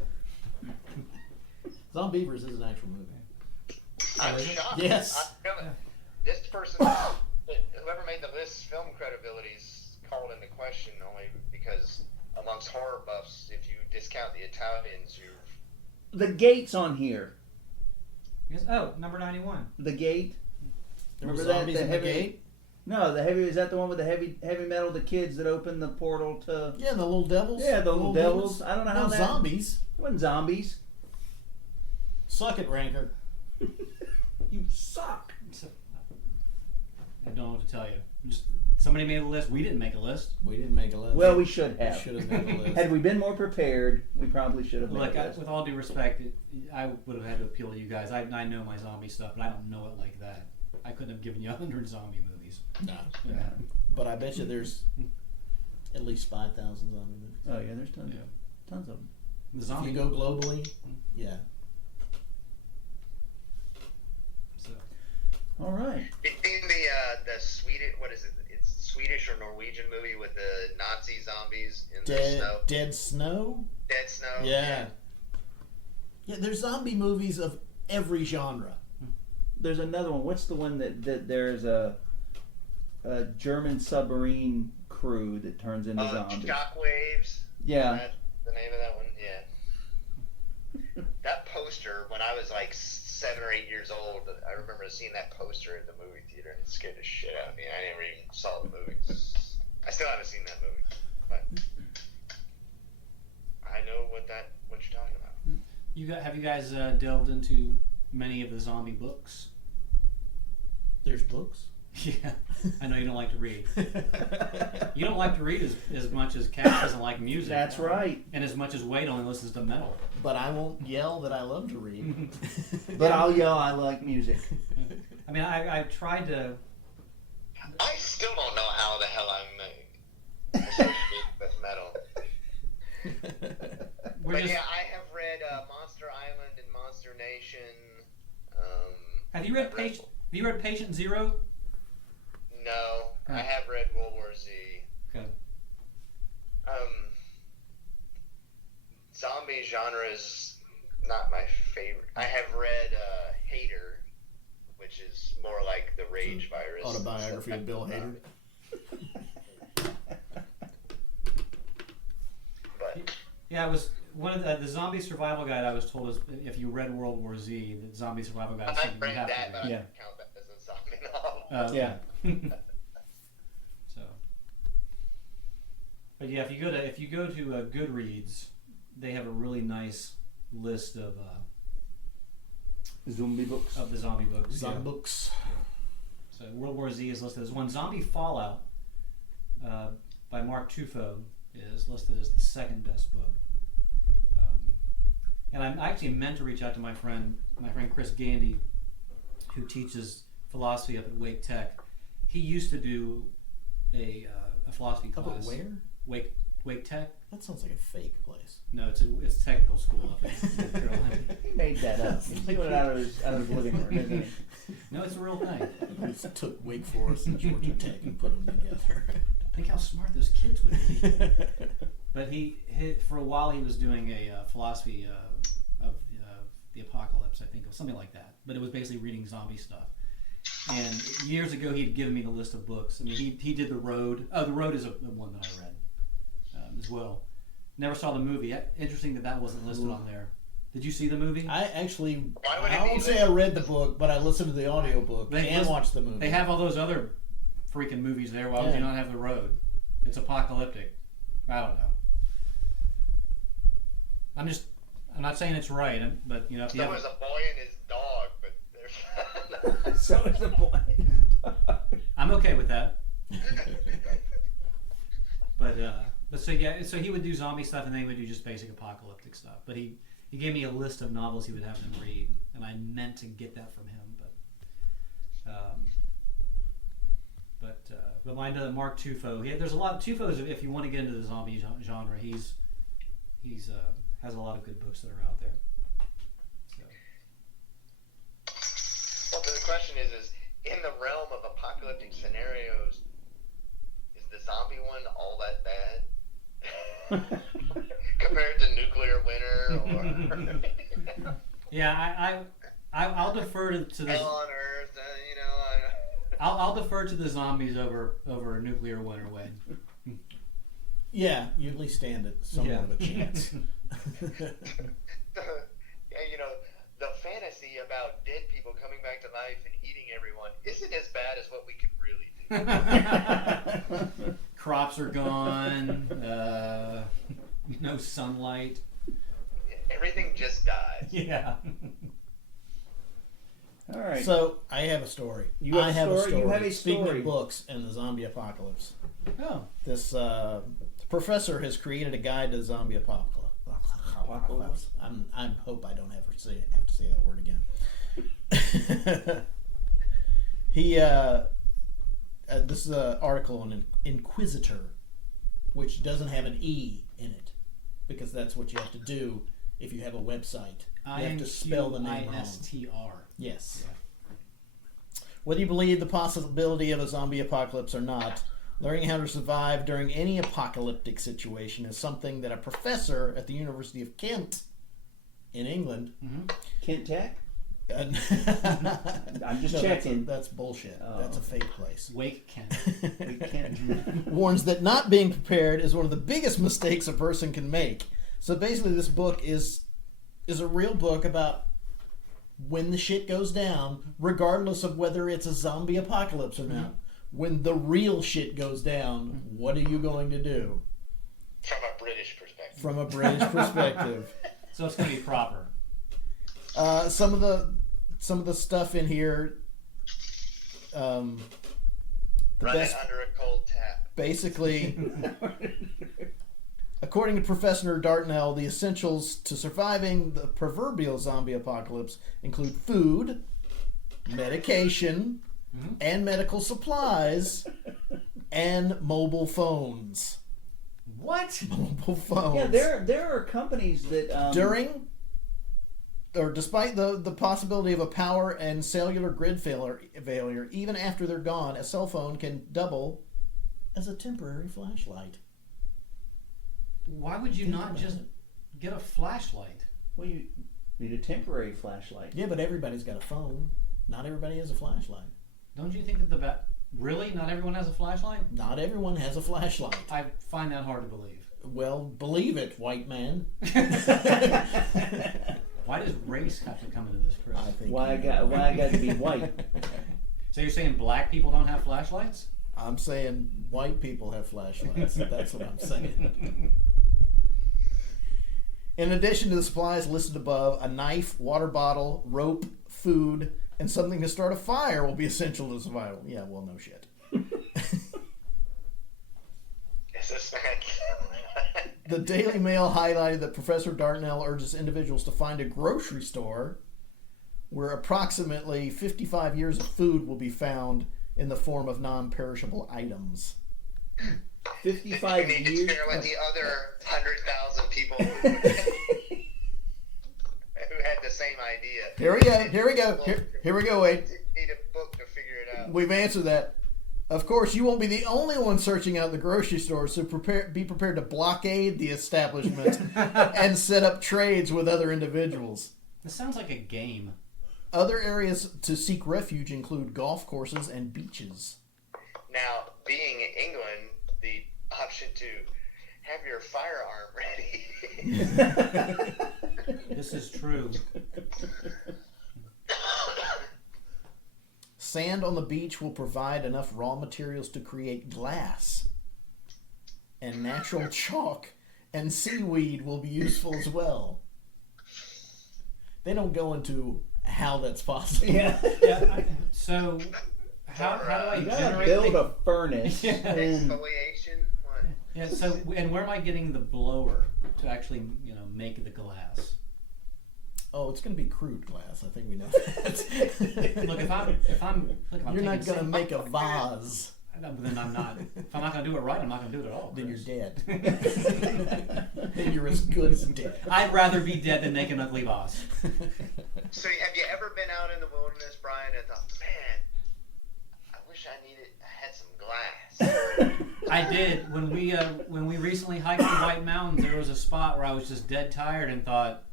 Zombievers is an actual movie. I'm shocked. Yes. This person, whoever made the list, film credibility is called into question only because amongst horror buffs, if you discount the Italians, The Gate's on here. Yes. Oh, number 91. The Gate. There were Remember that, zombies the in heavy- the gate? No, the heavy is that the one with the heavy metal? The kids that open the portal to. Yeah, the little devils. Yeah, the little devils. I don't know how No, that. zombies. It wasn't zombies. Suck it, Ranker. You suck. I don't know what to tell you. Just somebody made a list. We didn't make a list. We didn't make a list. Well, we should We have. should have made a list. Had we been more prepared, we probably should have made Look, a list. with all due respect, I would have had to appeal to you guys. I know my zombie stuff, but I don't know it like that. I couldn't have given you 100 zombie movies. No. Yeah. But I bet you there's at least 5,000 zombie movies. Oh yeah, there's tons, Yeah. tons of them. The If zombie. you go globally, yeah. So, All right. you seen the Swedish, what is it? It's Swedish or Norwegian movie with the Nazi zombies in the snow. Dead Snow? Dead Snow. Yeah. Yeah, there's zombie movies of every genre. There's another one. What's the one that there's a German submarine crew that turns into zombies? Shockwaves. Yeah. That's the name of that one. Yeah. That poster, when I was like 7 or 8 years old, I remember seeing that poster at the movie theater and it scared the shit out of me. I never even saw the movie. I still haven't seen that movie, but I know what you're talking about. have you guys delved into many of the zombie books? There's books? Yeah, I know you don't like to read. You don't like to read as much as Cass doesn't like music. That's right. And as much as Wade only listens to metal. But I won't yell that I love to read. But I'll yell, I like music. I mean, I've tried to. I still don't know how the hell I'm associated with metal. But yeah, I have read Monster Island and Monster Nation. Have you read Patient Zero? No, I have read World War Z. Okay. Zombie genre is not my favorite. I have read Hater, which is more like the Rage virus. Autobiography of Bill Hader. But Yeah, it was one of the zombie survival guide I was told is if you read World War Z, that zombie survival guide is I've something you read have that, to but read. I Yeah. don't count that as a zombie novel. Yeah. So, but yeah, if you go to Goodreads, they have a really nice list of Zombie books. the zombie books. Zombie books. So World War Z is listed as one. Zombie Fallout by Mark Tufo is listed as the second best book. And I actually meant to reach out to my friend Chris Gandy, who teaches philosophy up at Wake Tech. He used to do a philosophy Up class. at where? Wake Tech? That sounds like a fake place. No, it's a technical school up in North Carolina. He made that up. He put it out of his living room, didn't he? No, it's a real thing. We just took Wake Forest and Georgia Tech and put them together. Think how smart those kids would be. But he for a while he was doing a philosophy of the apocalypse, I think, or something like that. But it was basically reading zombie stuff. And years ago, he'd given me the list of books. I mean, he did The Road. Oh, The Road is one that I read as well. Never saw the movie. Interesting that wasn't listed on there. Did you see the movie? I actually, Why would it I be won't say I read the book, but I listened to the audiobook and watched the movie. They have all those other freaking movies there. Why would you not have The Road? It's apocalyptic. I don't know. I'm not saying it's right, but you know, if you So have is a boy and his dog, but there's. So is the boy. I'm okay with that. But so yeah, so he would do zombie stuff, and then he would do just basic apocalyptic stuff. But he gave me a list of novels he would have them read, and I meant to get that from him, but I know that Mark Tufo. There's a lot of Tufos. If you want to get into the zombie genre, he's has a lot of good books that are out there. So. Well, the question is in the realm of apocalyptic scenarios, is the zombie one all that bad compared to nuclear winter or? Yeah, I'll defer to the Hell on Earth, I'll defer to the zombies over a nuclear winter, Wade. Yeah, you at least stand it somewhat of a chance. The fantasy about dead people coming back to life and eating everyone isn't as bad as what we could really do. Crops are gone. No sunlight. Everything just dies. Yeah. All right. So I have a story. You have a story? You have a Speaking story. of books and the zombie apocalypse, Oh. this professor has created a guide to the zombie apocalypse. I hope I don't have to say that word again. This is an article on Inquisitor, which doesn't have an E in it, because that's what you have to do if you have a website. You have to spell the name wrong. INQISTR. Yes. Whether you believe the possibility of a zombie apocalypse or not, learning how to survive during any apocalyptic situation is something that a professor at the University of Kent in England. Kent Tech? I'm just checking. That's bullshit. Oh. That's a fake place. Wake Kent. Warns that not being prepared is one of the biggest mistakes a person can make. So basically, this book is a real book about when the shit goes down, regardless of whether it's a zombie apocalypse or not. When the real shit goes down, what are you going to do? From a British perspective. From a British perspective. So it's going to be proper. Some of the stuff in here. Run it under a cold tap. Basically, according to Professor Dartnell, the essentials to surviving the proverbial zombie apocalypse include food, medication, and medical supplies, and mobile phones. What? Mobile phones. Yeah, there are companies that despite the possibility of a power and cellular grid failure, even after they're gone, a cell phone can double as a temporary flashlight. Why would you not just get a flashlight? Well, you need a temporary flashlight. Yeah, but everybody's got a phone. Not everybody has a flashlight. Don't you think that really not everyone has a flashlight? Not everyone has a flashlight. I find that hard to believe. Well, believe it, white man. Why does race have to come into this, Chris? I think Why I got to be white? So you're saying black people don't have flashlights? I'm saying white people have flashlights. That's what I'm saying. In addition to the supplies listed above, a knife, water bottle, rope, food, and something to start a fire will be essential to survival. Yeah, well, no shit. It's a snack. The Daily Mail highlighted that Professor Dartnell urges individuals to find a grocery store where approximately 55 years of food will be found in the form of non-perishable items. 55 You need to years. share with the other 100,000 people who had the same idea. Here we go. Here we go, Wade. Need a book to figure it out. We've answered that. Of course, you won't be the only one searching out the grocery store, so be prepared to blockade the establishment and set up trades with other individuals. This sounds like a game. Other areas to seek refuge include golf courses and beaches. Now, being in England, the option to have your firearm ready. This is true. Sand on the beach will provide enough raw materials to create glass. And natural chalk and seaweed will be useful as well. They don't go into how that's possible. Yeah. So how do I You gotta generate build the, a furnace. Yeah. And Exfoliation. What? yeah, so and where am I getting the blower to actually, make the glass? Oh, it's going to be crude glass. I think we know that. Look, if I'm You're not taking going to make a vase. No, but then I'm not. If I'm not going to do it right, I'm not going to do it at all. Then you're Chris. dead. Then you're as good as dead. I'd rather be dead than make an ugly vase. So have you ever been out in the wilderness, Brian, and thought, man, I wish I had some glass. I did when we recently hiked the White Mountains. There was a spot where I was just dead tired and thought,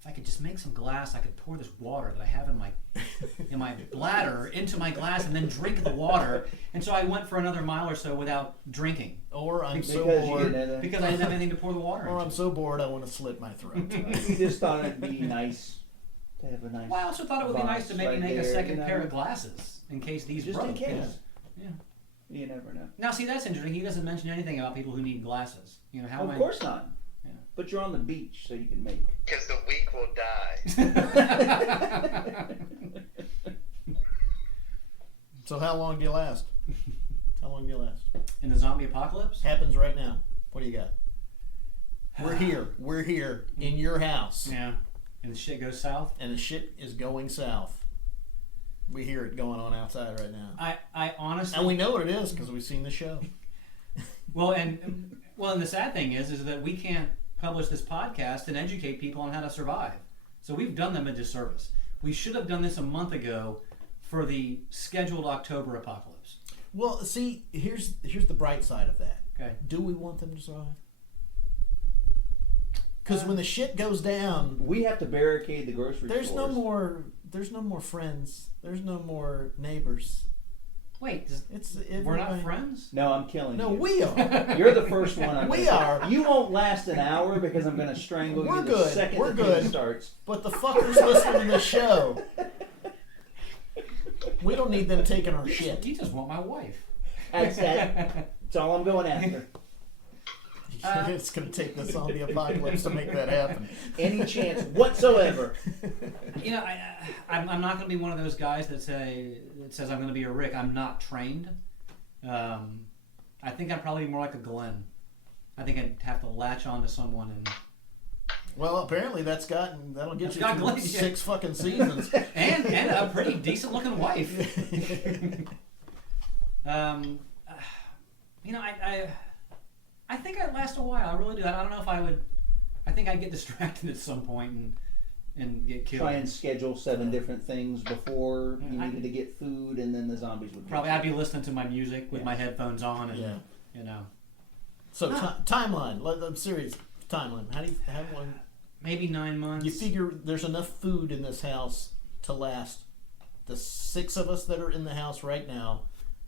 if I could just make some glass, I could pour this water that I have in my bladder into my glass and then drink the water. And so I went for another mile or so without drinking Or I'm so because you bored. didn't because I didn't have anything to pour the water Or I'm into. so bored I want to slit my throat. you just thought it'd be nice to have a nice. Well, I also thought it would be nice to maybe right make a there, second pair of glasses in case these just broke. in case. Yeah. You never know. Now, see, that's interesting. He doesn't mention anything about people who need glasses. How Of am I? course not. Yeah. But you're on the beach, so you can make. Because the weak will die. So how long do you last? How long do you last? In the zombie apocalypse? Happens right now. What do you got? We're here. We're here in your house. Yeah. And the shit goes south? And the shit is going south. We hear it going on outside right now. I honestly... And we know what it is because we've seen the show. Well, and the sad thing is that we can't publish this podcast and educate people on how to survive. So we've done them a disservice. We should have done this a month ago for the scheduled October apocalypse. Well, see, here's the bright side of that. Okay. Do we want them to survive? Because when the shit goes down, We have to barricade the grocery there's no stores. more friends. There's no more neighbors. Wait, we're not everybody- friends? No, I'm killing No, you. we are. You're the first one. We are. You won't last an hour because I'm going to strangle We're you the good. second We're the good. thing starts. But the fuckers listening to the show, we don't need them taking our shit. You just want my wife. That's all I'm going after. It's going to take the zombie apocalypse to make that happen. Any chance whatsoever. I'm not going to be one of those guys that says I'm going to be a Rick. I'm not trained. I think I'm probably more like a Glenn. I think I'd have to latch on to someone and Well, apparently that'll get It's you got through Glenn, yeah. 6 fucking seasons. and a pretty decent looking wife. I think I'd last a while. I really do. I don't know if I would. I think I'd get distracted at some point and get killed. Try and schedule 7 different things before you I- needed to get food, and then the zombies would. Probably get I'd be listening to my music with my headphones on and Yeah. So timeline. I'm serious. Timeline. How do you have one? maybe 9 months. You figure there's enough food in this house to last the 6 of us that are in the house right now.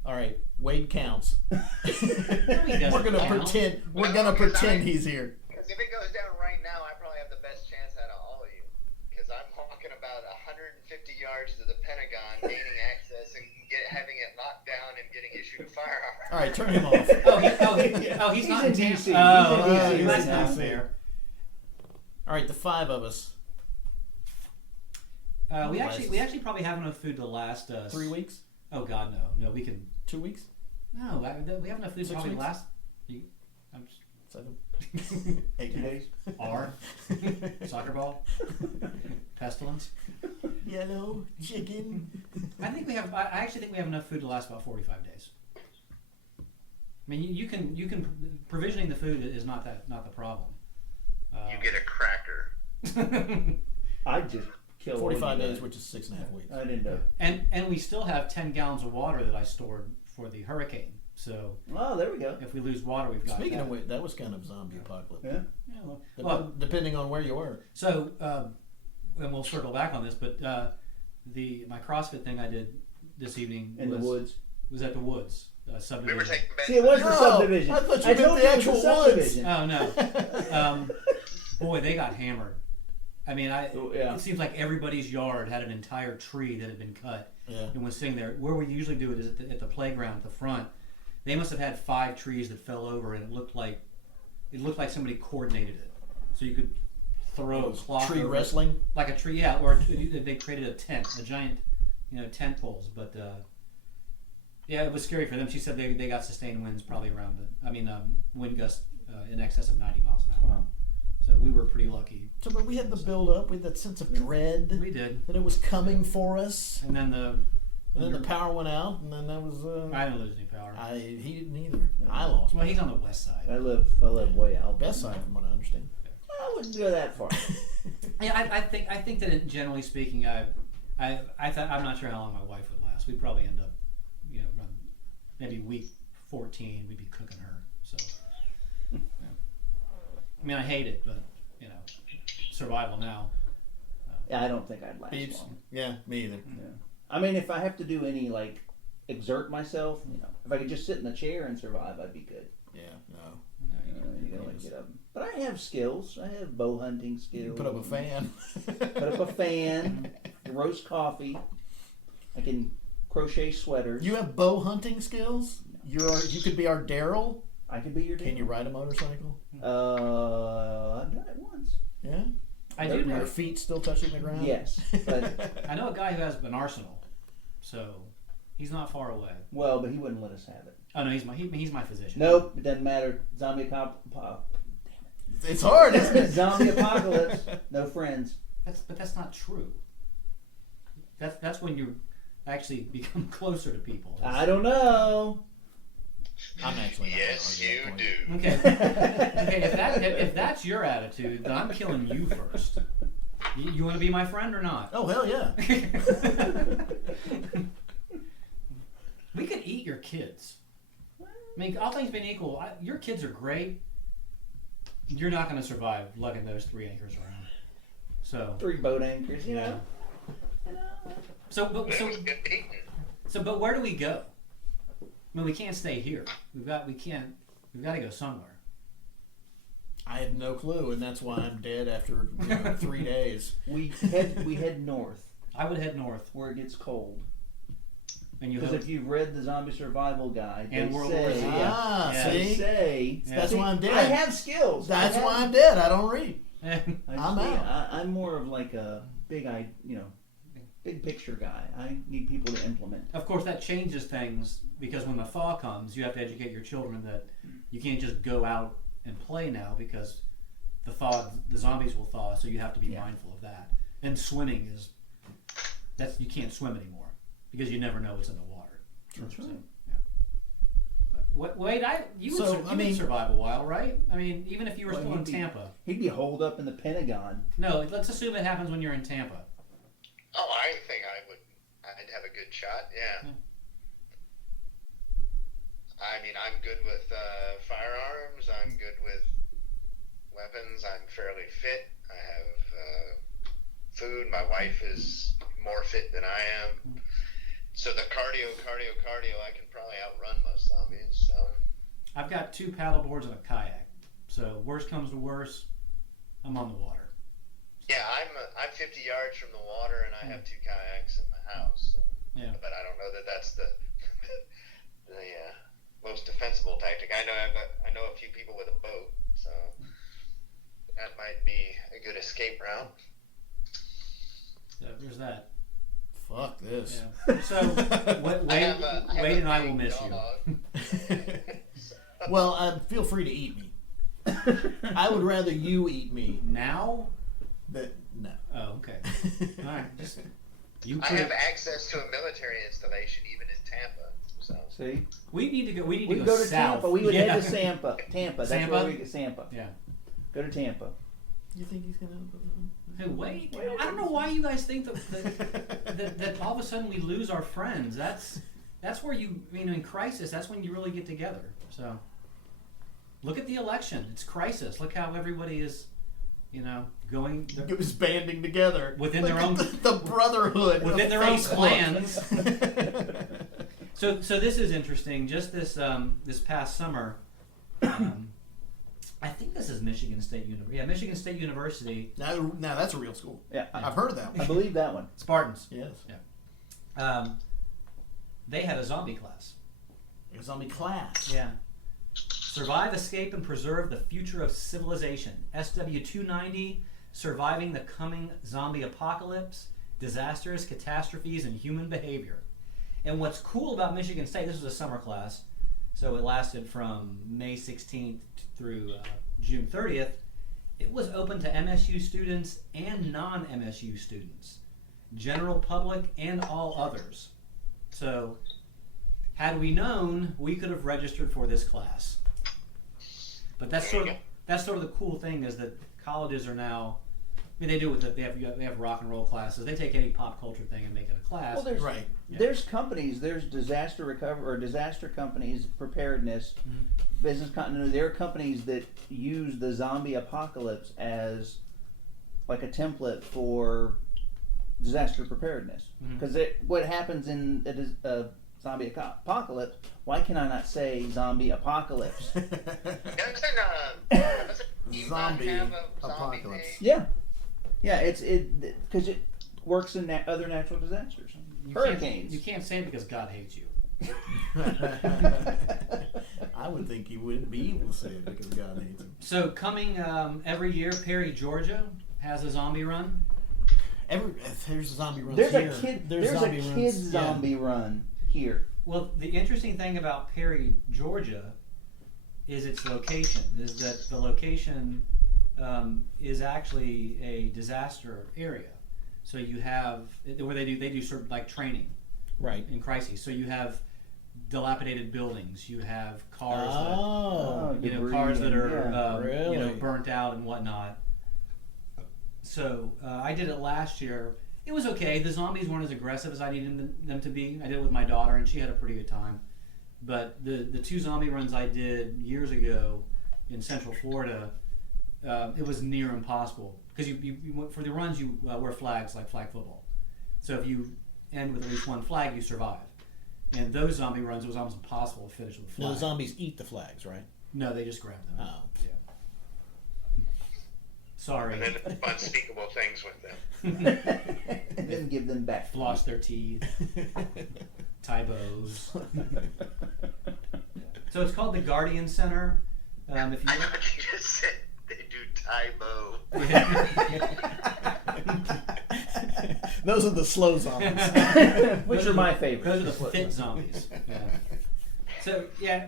All right, Wade counts. We're gonna pretend. We're gonna pretend he's here. Because if it goes down right now, I probably have the best chance out of all of you. Because I'm walking about 150 yards to the Pentagon, gaining access and having it locked down and getting issued a firearm. All right, turn him off. He's He's not in in DC. Oh, He's in DC that's right not now. fair. All right, the 5 of us. We actually probably have enough food to last us 3 weeks? Oh God, no, we can. 2 weeks? No, we have enough food to 6 probably weeks? last. 7? 8 2 days? days. R, soccer ball, pestilence. Yellow chicken. I think we have. I actually think we have enough food to last about 45 days. I mean, you can provisioning the food is not the problem. You get a cracker. I'd just kill 45 all you days, guys. which is 6.5 weeks. I'd end up. And we still have 10 gallons of water that I stored for the hurricane. So Oh, there we go. if we lose water, we've got. Speaking that. of which, that was kind of zombie apocalypse. Yeah. Yeah, well, Depending on where you were. so and we'll circle back on this, but my CrossFit thing I did this evening In the woods. was at the woods. We subdivision. were taking bets. See, it was the No, subdivision. I thought you meant told the you it was actual the woods. subdivision. Oh no. Boy, they got hammered. I mean, Yeah. it seems like everybody's yard had an entire tree that had been cut Yeah. and was sitting there. Where we usually do it is at the playground at the front. They must have had 5 trees that fell over, and it looked like somebody coordinated it, so you could throw a cloth Tree over it. wrestling. Like a tree, yeah, or they created a tent, a giant, tent poles. But yeah, it was scary for them. She said they got sustained winds probably around wind gusts in excess of 90 miles an hour. Wow. So we were pretty lucky. So, but we had the build up. We had that sense of dread We did. that it was coming for us. And then The power went out, and then that was. I didn't lose any power. He didn't either. I lost. Well, he's on the west side. I live way out. Best side, from what I understand. I wouldn't go that far. Yeah, I think that generally speaking, I'm not sure how long my wife would last. We'd probably end up, around maybe week 14, we'd be cooking her. So, yeah. I mean, I hate it, but survival now. Yeah, I don't think I'd last Peeps. long. Yeah, me either. Yeah. I mean, if I have to do any exert myself, if I could just sit in the chair and survive, I'd be good. Yeah, no. You gotta get up. But I have skills. I have bow hunting You skills. put up a fan. Put up a fan. Roast coffee. I can crochet sweaters. You have bow hunting skills? You could be our Daryl. I could be your. Can you ride a motorcycle? I've done it once. Yeah. I do Are know. your feet still touching the ground? Yes, but I know a guy who has an arsenal, so he's not far away. but he wouldn't let us have it. Oh no, he's my physician. Nope, it doesn't matter. It's hard, isn't it? Zombie apocalypse. No friends. But that's not true. That's when you actually become closer to people. I don't know. I'm actually not Yes, you gonna argue do. Okay, if that's your attitude, then I'm killing you first. You want to be my friend or not? that point. Oh, hell yeah. We could eat your kids. I mean, all things being equal, your kids are great. You're not going to survive lugging those 3 anchors around. So 3 boat anchors, you Yeah. know. but It was good eating. but where do we go? I mean, we can't stay here. We've got to go somewhere. I have no clue, and that's why I'm dead after 3 days. We head north I would head north, where it gets cold. and you Because hope. if you've read the Zombie Survival Guide, And they World War say, Z. Ah, Yeah. they see? say That's see, why I'm dead. I have skills. That's I have, why I'm dead. I don't read. I'm out. I'm more of like a big picture guy. I need people to implement. Of course, that changes things because when the thaw comes, you have to educate your children that you can't just go out and play now because the zombies will thaw. So you have to be mindful of that. And swimming you can't swim anymore because you never know what's in the water. That's right. Wait, you would survive a while, right? I mean, even if you were still in Tampa. He'd be holed up in the Pentagon. No, let's assume it happens when you're in Tampa. Oh, I think I'd have a good shot, yeah. I mean, I'm good with firearms, I'm good with weapons, I'm fairly fit, I have food, my wife is more fit than I am. So the cardio, I can probably outrun most zombies, so. I've got 2 paddle boards and a kayak. So worst comes to worst, I'm on the water. Yeah, I'm 50 yards from the water, and I have 2 kayaks in my house. So. Yeah. But I don't know that that's the most defensible tactic. I know a few people with a boat, so that might be a good escape route. So there's that. Fuck this. Yeah. So Wade and I will miss you. Well, feel free to eat me. I would rather you eat me. Now? No. Oh, okay. All right. I have access to a military installation even in Tampa. So See? We need to go. We We'd go to south. Tampa. We would head to Tampa. That's Tampa? where we get Tampa. Yeah. Go to Tampa. You think he's gonna? Hey, wait. I don't know why you guys think that all of a sudden we lose our friends. That's where in crisis. That's when you really get together. So look at the election. It's crisis. Look how everybody is, going. It was banding together Within Look their at own the brotherhood within of their own Facebook. clans. So this is interesting. Just this past summer, I think this is Michigan State University. Yeah, Michigan State University. Now that's a real school. Yeah, I've heard of that I one. believe that one. Spartans. Yes. They had a zombie class. A zombie class. Yeah. Survive, escape, and preserve the future of civilization. SW-290, surviving the coming zombie apocalypse, disasters, catastrophes, and human behavior. And what's cool about Michigan State, this was a summer class, so it lasted from May 16th through June 30th. It was open to MSU students and non-MSU students, general public, and all others. So, had we known, we could have registered for this class. But that's sort of the cool thing is that colleges are now. I mean, they do with they have rock and roll classes. They take any pop culture thing and make it a class. Well, there's Right. there's companies, there's disaster recovery or disaster companies, preparedness, business continuity. There are companies that use the zombie apocalypse as like a template for disaster preparedness. Because what happens in a zombie apocalypse? Why can I not say zombie apocalypse? Zombie apocalypse. Yeah, it's because it works in other natural disasters, hurricanes. You can't say it because God hates you. I would think you wouldn't be able to say it because God hates him. So coming every year, Perry, Georgia has a zombie run. There's zombie runs There's here. a kid. There's There's zombie a runs. kid's zombie run here. Well, the interesting thing about Perry, Georgia, is its location. Is that the location is actually a disaster area. So you have where they do sort of like training, right, in crises. So you have dilapidated buildings. You have cars cars that are really? burnt out and whatnot. So I did it last year. It was okay. The zombies weren't as aggressive as I needed them to be. I did it with my daughter, and she had a pretty good time. But the two zombie runs I did years ago in Central Florida, it was near impossible. Because you for the runs, you wear flags like flag football. So if you end with at least one flag, you survive. And those zombie runs, it was almost impossible to finish with a flag. No, the zombies eat the flags, right? No, they just grab them. Oh. Yeah. Sorry. And then unspeakable things with them. And then give them back. Floss their teeth. Tie bows. So it's called the Guardian Center. If you I thought you just said they do Tybo. Those are the slow zombies. Which are my favorite. Those are the fit zombies. Yeah. So yeah,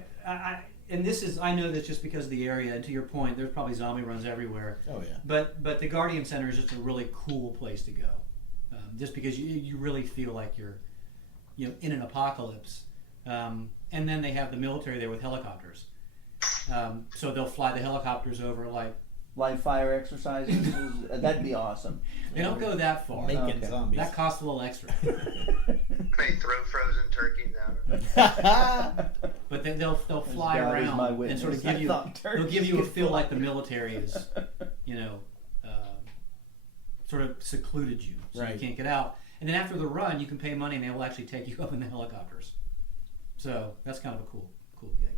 and this is I know this just because of the area. And to your point, there's probably zombie runs everywhere. Oh yeah. But the Guardian Center is just a really cool place to go, just because you really feel like you're in an apocalypse. And then they have the military there with helicopters. So they'll fly the helicopters over like Live fire exercises. That'd be awesome. they don't go that far. Making zombies. That costs a little extra. They throw frozen turkeys out. But then they'll fly God is my around and sort of give witness. you I thought they'll give turkeys you a could feel fly. like the military is sort of secluded you, so Right. you can't get out. And then after the run, you can pay money and they will actually take you up in the helicopters. So that's kind of a cool gig.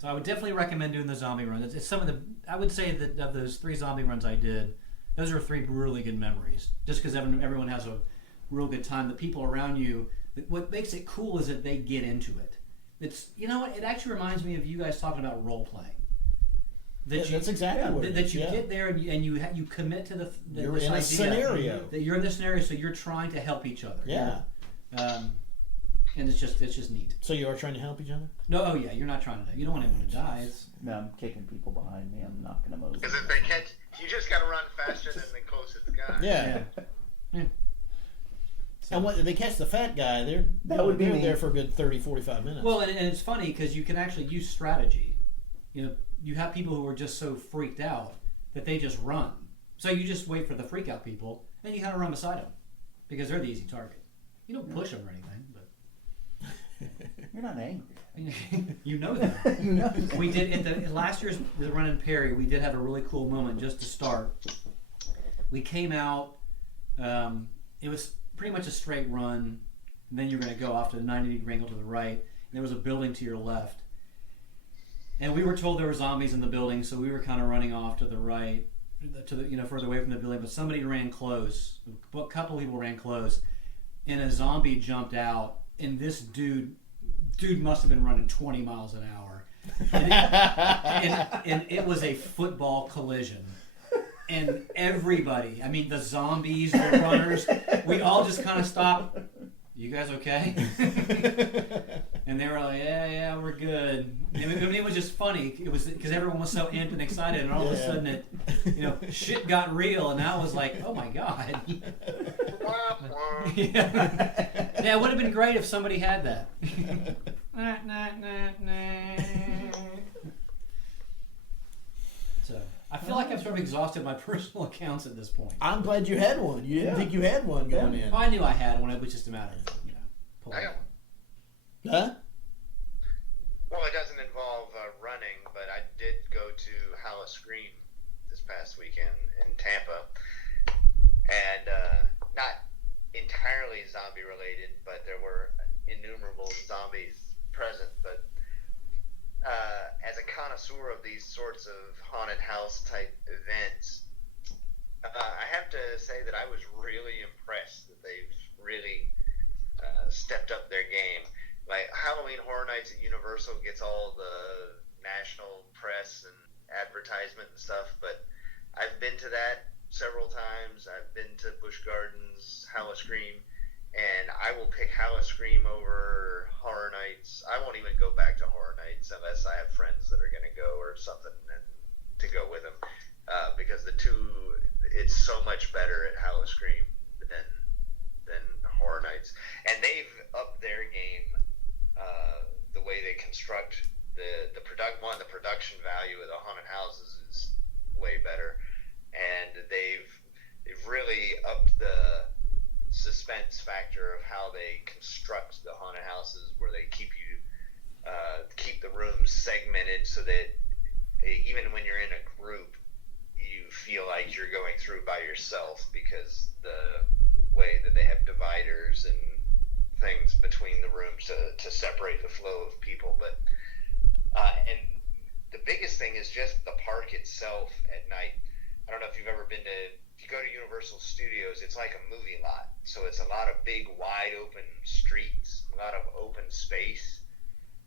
So I would definitely recommend doing the zombie run. It's some of the I would say that of those 3 zombie runs I did, those are 3 really good memories. Just because everyone has a real good time. The people around you. What makes it cool is that they get into it. It's what it actually reminds me of you guys talking about role playing. That's exactly what it that is, you yeah. get there and you commit to the You're this in a idea scenario. that you're in this scenario, so you're trying to help each other. Yeah. And it's just neat. So you are trying to help each other? No, oh yeah, you're not trying to. You don't want anyone to die. It's, No, I'm kicking people behind me. I'm knocking them over. Because if they catch, you just got to run faster than the closest guy. Yeah. And when they catch the fat guy, they're there for a good 30, 45 minutes. Well, and it's funny because you can actually use strategy. You have people who are just so freaked out that they just run. So you just wait for the freak out people, and you kind of run beside them because they're the easy target. You don't push them or anything, but You're not angry. you know that. You know that. We did at the last year's run in Perry. We did have a really cool moment just to start. We came out. It was pretty much a straight run. and then you're going to go off to the 90-degree angle to the right. And there was a building to your left. And we were told there were zombies in the building, so we were kind of running off to the right, to the further away from the building. But somebody ran close. A couple people ran close, and a zombie jumped out. And this dude must have been running 20 miles an hour, and it was a football collision. And everybody, I mean, the zombies, the runners, we all just kind of stopped. You guys okay? And they were like, yeah, we're good. I mean, it was just funny. It was because everyone was so amped and excited, and all of a sudden shit got real, and I was like, oh my God. Yeah, it would have been great if somebody had that. So I feel like I've sort of exhausted my personal accounts at this point. I'm glad you had one. You didn't think you had one going in. Oh, I knew I had one. It was just a matter of pulling it. Huh? Well, it doesn't involve running, but I did go to Howl-O-Scream this past weekend in Tampa, and not entirely zombie related, but there were innumerable zombies present. But as a connoisseur of these sorts of haunted house type events, I have to say that I was really impressed that they've really stepped up their game. Like Halloween Horror Nights at Universal gets all the national press and advertisement and stuff, but I've been to that several times. I've been to Busch Gardens, Howl-O-Scream, and I will pick Howl-O-Scream over Horror Nights. I won't even go back to Horror Nights unless I have friends that are going to go or something and to go with them, because the two, it's so much better at Howl-O-Scream than Horror Nights, and they've upped their game. The way they construct the production value of the haunted houses is way better, and they've really upped the suspense factor of how they construct the haunted houses, where they keep the rooms segmented so that even when you're in a group, you feel like you're going through by yourself, because the way that they have dividers and things between the rooms to separate the flow of people. But and the biggest thing is just the park itself at night. I don't know if you've ever been to, if you go to Universal Studios, it's like a movie lot. So it's a lot of big, wide open streets, a lot of open space.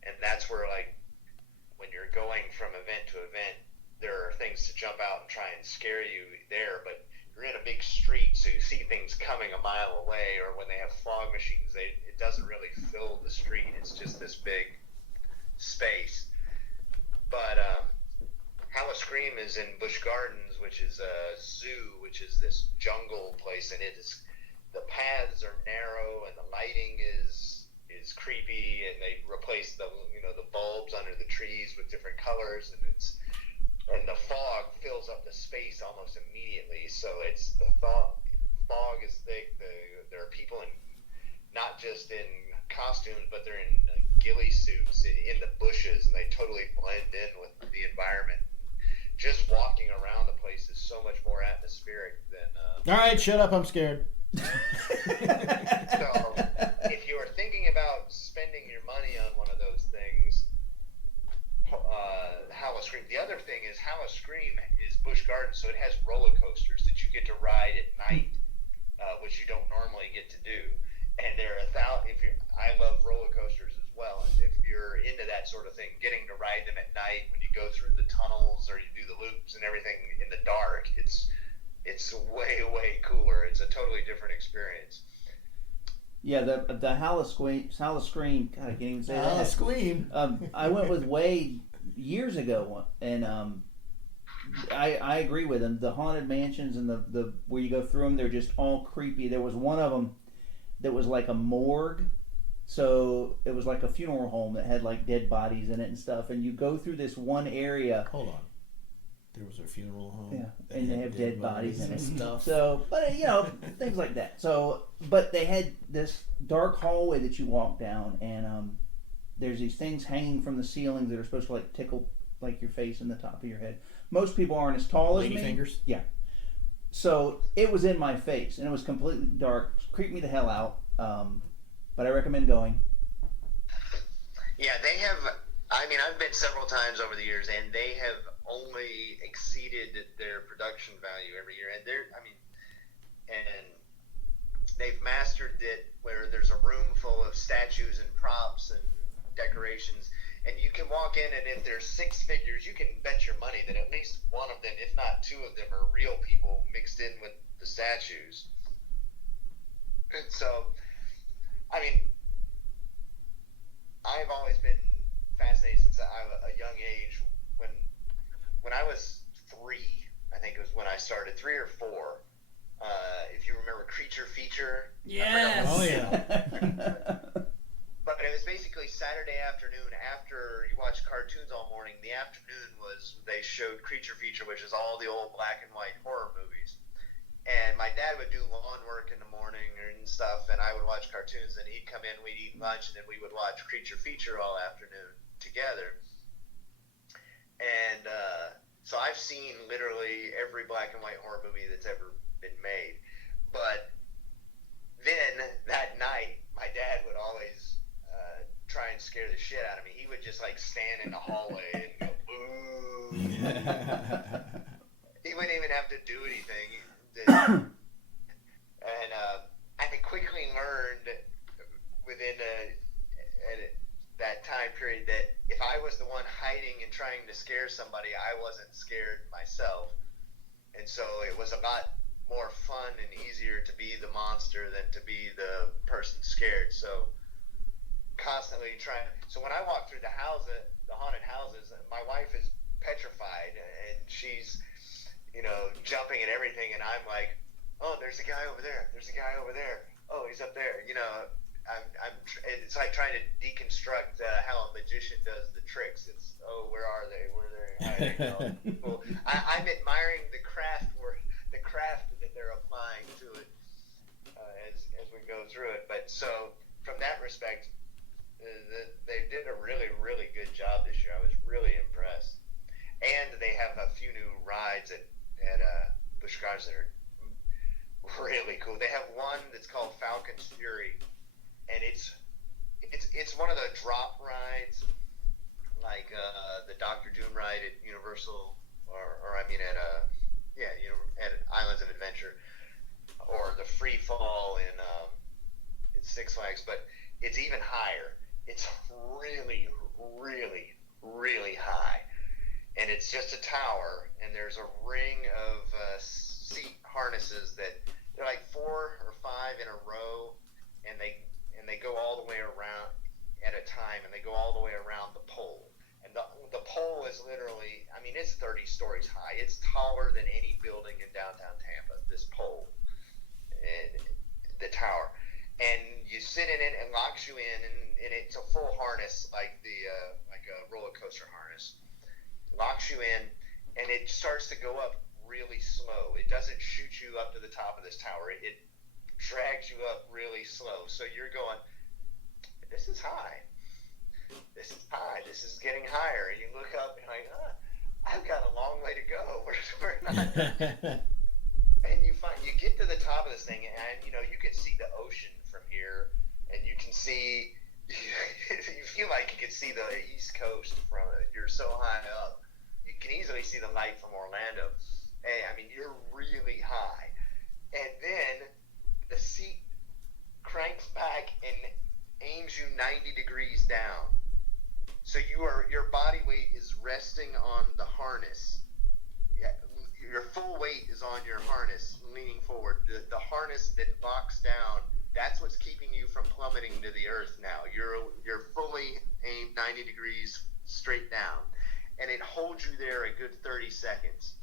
And that's where, like, when you're going from event to event, there are things to jump out and try and scare you there, but you're in a big street, so you see things coming a mile away, or when they have fog machines, it doesn't really fill the street. It's just this big space. But Howl-O-Scream is in Busch Gardens, which is a zoo, which is this jungle place, and the paths are narrow, and the lighting is creepy, and they replace the bulbs under the trees with different colors, and the fog fills up the space almost immediately. So it's the fog is thick. There are people not just in costumes, but they're in ghillie suits in the bushes, and they totally blend in with the environment. Just walking around the place is so much more atmospheric than. All right, shut up. I'm scared. So, if you are thinking about spending your money on one of those things, Howl-O-Scream. The other thing is Howl-O-Scream is Busch Gardens, so it has roller coasters that you get to ride at night, which you don't normally get to do. And there are I love roller coasters as well, and if you're into that sort of thing, getting to ride them at night when you go through the tunnels or you do the loops and everything in the dark, it's way cooler. It's a totally different experience. Yeah, the Howl-O-Scream. God, I can't even say that. Howl-O-Scream. I went with Wade years ago, and I agree with him. The haunted mansions and the where you go through them, they're just all creepy. There was one of them that was like a morgue, so it was like a funeral home that had like dead bodies in it and stuff. And you go through this one area. Hold on. There was a funeral home. Yeah, and they have dead bodies in it. Stuff. So, but things like that. So, but they had this dark hallway that you walk down, and there's these things hanging from the ceiling that are supposed to like tickle like your face and the top of your head. Most people aren't as tall as me. Ladyfingers? Yeah. So it was in my face, and it was completely dark. Creeped me the hell out. But but I recommend going. Yeah, they have. I mean, I've been several times over the years, and they have only exceeded their production value every year. And and they've mastered it where there's a room full of statues and props and decorations, and you can walk in, and if there's six figures, you can bet your money that at least one of them, if not two of them, are real people mixed in with the statues. And so, I mean, I've always been fascinated since a young age. When I was 3, I think it was when I started, 3 or 4. If you remember Creature Feature. Yes. Oh yeah. But it was basically Saturday afternoon after you watched cartoons all morning. The afternoon was they showed Creature Feature, which is all the old black and white horror movies. And my dad would do lawn work in the morning and stuff, and I would watch cartoons, and he'd come in, we'd eat lunch, and then we would watch Creature Feature all afternoon together. And so I've seen literally every black and white horror movie that's ever been made. But then that night, my dad would always try and scare the shit out of me. He would just like stand in the hallway and go, boo. He wouldn't even have to do anything. And I quickly learned within that time period that if I was the one hiding and trying to scare somebody, I wasn't scared myself. And so it was a lot more fun and easier to be the monster than to be the person scared. So constantly trying. So when I walk through the haunted houses, my wife is petrified, and she's, jumping at everything, and I'm like, oh, there's a guy over there. There's a guy over there. Oh, he's up there. It's like trying to deconstruct how a magician does the tricks. It's, oh, where are they? Where are they hiding? Well, I'm admiring the craft that they're applying to it as we go through it. But so from that respect, they did a really, really good job this year. I was really impressed. And they have a few new rides at Busch Gardens that are really cool. They have one that's called Falcon's Fury, and it's one of the drop rides, like the Doctor Doom ride at Universal, at Islands of Adventure, or the Free Fall in Six Flags. But it's even higher. It's really, really, really high. And it's just a tower, and there's a ring of seat harnesses that they're like 4 or 5 in a row, and they go all the way around at a time, and they go all the way around the pole. And the pole is literally, it's 30 stories high. It's taller than any building in downtown Tampa, this pole, and the tower. And you sit in it, and locks you in, and it's a full harness, like a roller coaster harness. Locks you in, and it starts to go up really slow. It doesn't shoot you up to the top of this tower. It drags you up really slow. So you're going, this is high. This is high. This is getting higher. And you look up and you're like, I've got a long way to go. We're not. And you get to the top of this thing, and you can see the ocean from here, and you can see. You feel like you can see the East Coast from it. You're so high up. You can easily see the light from Orlando. Hey, you're really high. And then the seat cranks back and aims you 90 degrees down. So your body weight is resting on the harness. Your full weight is on your harness, leaning forward. The harness that locks down, that's what's keeping you from plummeting to the earth now. You're fully aimed 90 degrees straight down. And it holds you there a good 30 seconds.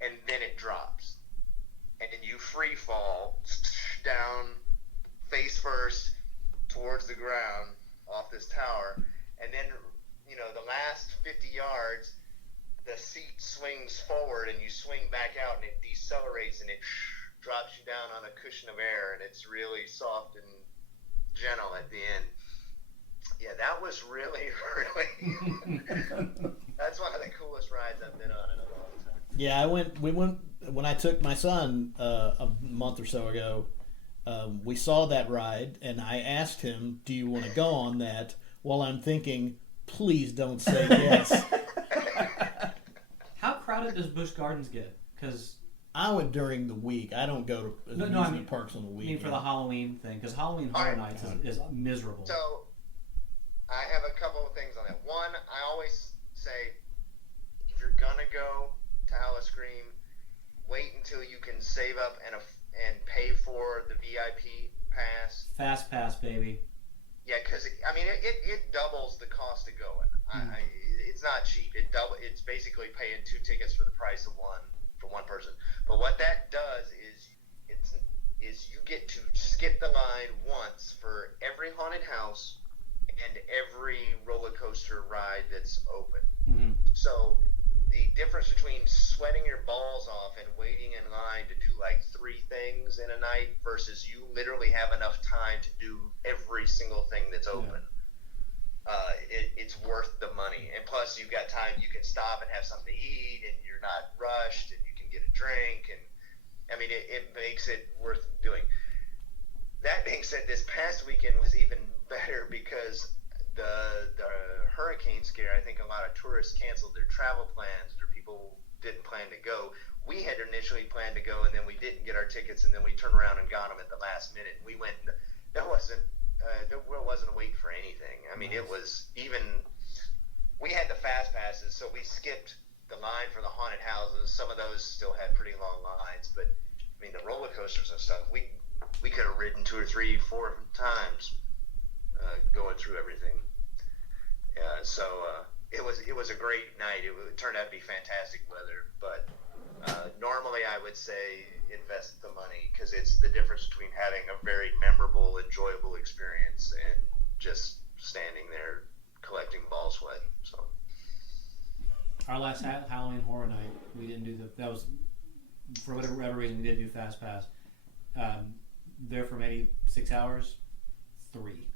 And then it drops. And you free fall down face first towards the ground off this tower. And then, the last 50 yards, the seat swings forward and you swing back out, and it decelerates and it drops you down on a cushion of air, and it's really soft and gentle at the end. Yeah, that was really, really. That's one of the coolest rides I've been on in a long time. Yeah, we went when I took my son a month or so ago. We saw that ride, and I asked him, "Do you want to go on that?" While I'm thinking, please don't say yes. How crowded does Busch Gardens get? Because I went during the week. I don't go to amusement parks on the I weekend. mean for the Halloween thing, because Halloween Horror Nights is miserable. So, I have a couple of things on that. One, I always say, if you're gonna go to Howl-O-Scream, wait until you can save up and pay for the VIP pass. Fast pass, baby. Yeah, because it doubles the cost of going. It's not cheap. It's basically paying 2 tickets for the price of one for one person. But what that does is you get to skip the line once for every haunted house and every roller coaster ride that's open. Mm-hmm. So the difference between sweating your balls off and waiting in line to do like 3 things in a night versus you literally have enough time to do every single thing that's open. It's worth the money. And plus you've got time, you can stop and have something to eat and you're not rushed and you can get a drink. And I mean, it makes it worth doing. That being said, this past weekend was even better because the hurricane scare, I think a lot of tourists canceled their travel plans or people didn't plan to go. We had initially planned to go and then we didn't get our tickets and then we turned around and got them at the last minute. We went, there wasn't a wait for anything. I mean, It was even, we had the fast passes, so we skipped the line for the haunted houses. Some of those still had pretty long lines, but I mean, the roller coasters and stuff, we could have ridden 2 or 3, 4 times going through everything. So it was a great night. It turned out to be fantastic weather, but normally I would say invest the money because it's the difference between having a very memorable, enjoyable experience and just standing there collecting ball sweat. So Our last Halloween Horror Night, we didn't do that was for whatever reason we did do Fast Pass. There for maybe 6 hours, 3.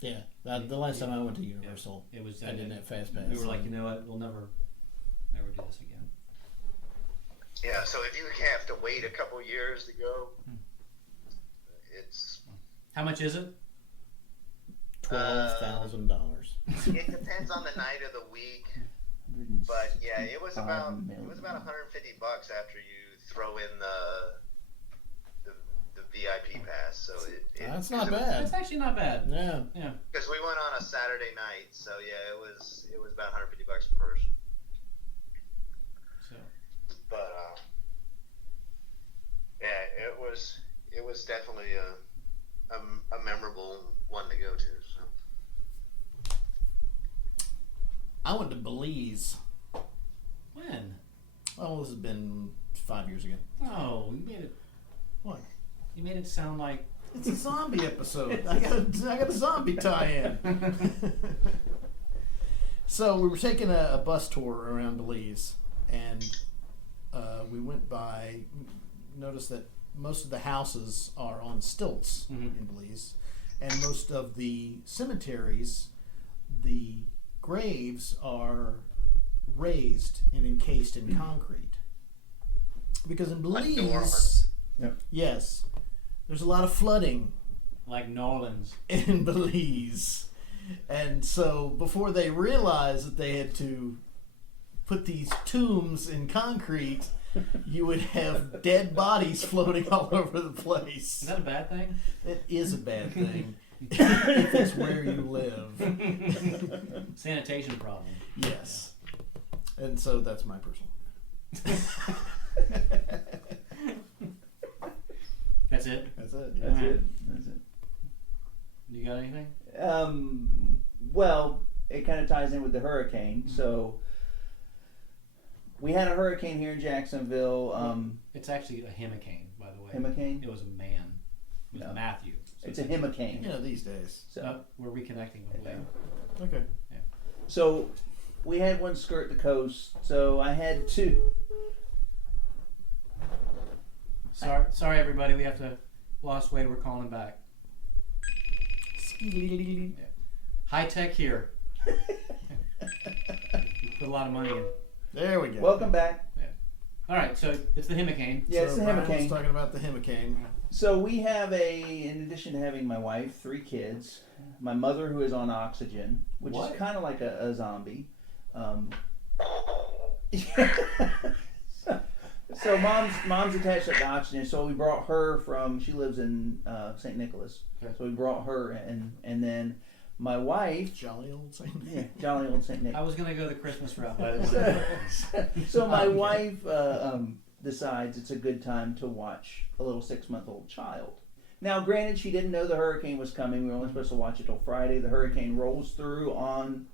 Yeah, the last time I went to Universal, it was. I didn't have Fast Pass. We were like, you know what, we'll never do this again. yeah, so if you have to wait a couple years to go, it's. How much is it? $12,000. It depends on the night of the week, but yeah, it was about $150 after you throw in the VIP pass. So That's not bad. That's actually not bad. Yeah. Because we went on a Saturday night, so yeah, it was about $150 per person. So, but yeah, it was definitely a memorable one to go to. So I went to Belize. when? Oh, this has been 5 years ago. Oh, you made it. What? You made it sound like. It's a zombie episode. I got a zombie tie-in. So we were taking a bus tour around Belize, and we went by. Noticed that most of the houses are on stilts in Belize, and most of the cemeteries, the graves are raised and encased in concrete. Because in Belize, yes, there's a lot of flooding Like New Orleans. in Belize. And so before they realized that they had to put these tombs in concrete, you would have dead bodies floating all over the place. Is that a bad thing? It is a bad thing if it's where you live. Sanitation problem. Yes. And so that's my personal. That's it? That's it. That's Alright. it. That's it. You got anything? Well, it kind of ties in with the hurricane. So we had a hurricane here in Jacksonville. It's actually a himicane, by the way. Himicane? It was a man. It was No. Matthew. So It's a himicane. You know, these days. So, we're reconnecting with Yeah. Leo. Okay. so we had one skirt the coast. So I had two. Sorry, everybody. We have to. Lost Wade. We're calling back. High tech here. We put a lot of money in. There we go. Welcome back. All right, so it's the himicane. Yeah, it's the Brian was himicane. talking about the himicane. So we have in addition to having my wife, 3 kids, my mother who is on oxygen, which What? is kind of like a zombie. So mom's attached up to oxygen. So we brought her she lives in St. Nicholas. Okay. So we brought her and then my wife. Jolly old Saint. Yeah, jolly old St. Nick. I was gonna go the Christmas route, by the way. So my wife decides it's a good time to watch a little 6-month-old child. Now, granted, she didn't know the hurricane was coming. We were only supposed to watch it till Friday. The hurricane rolls through on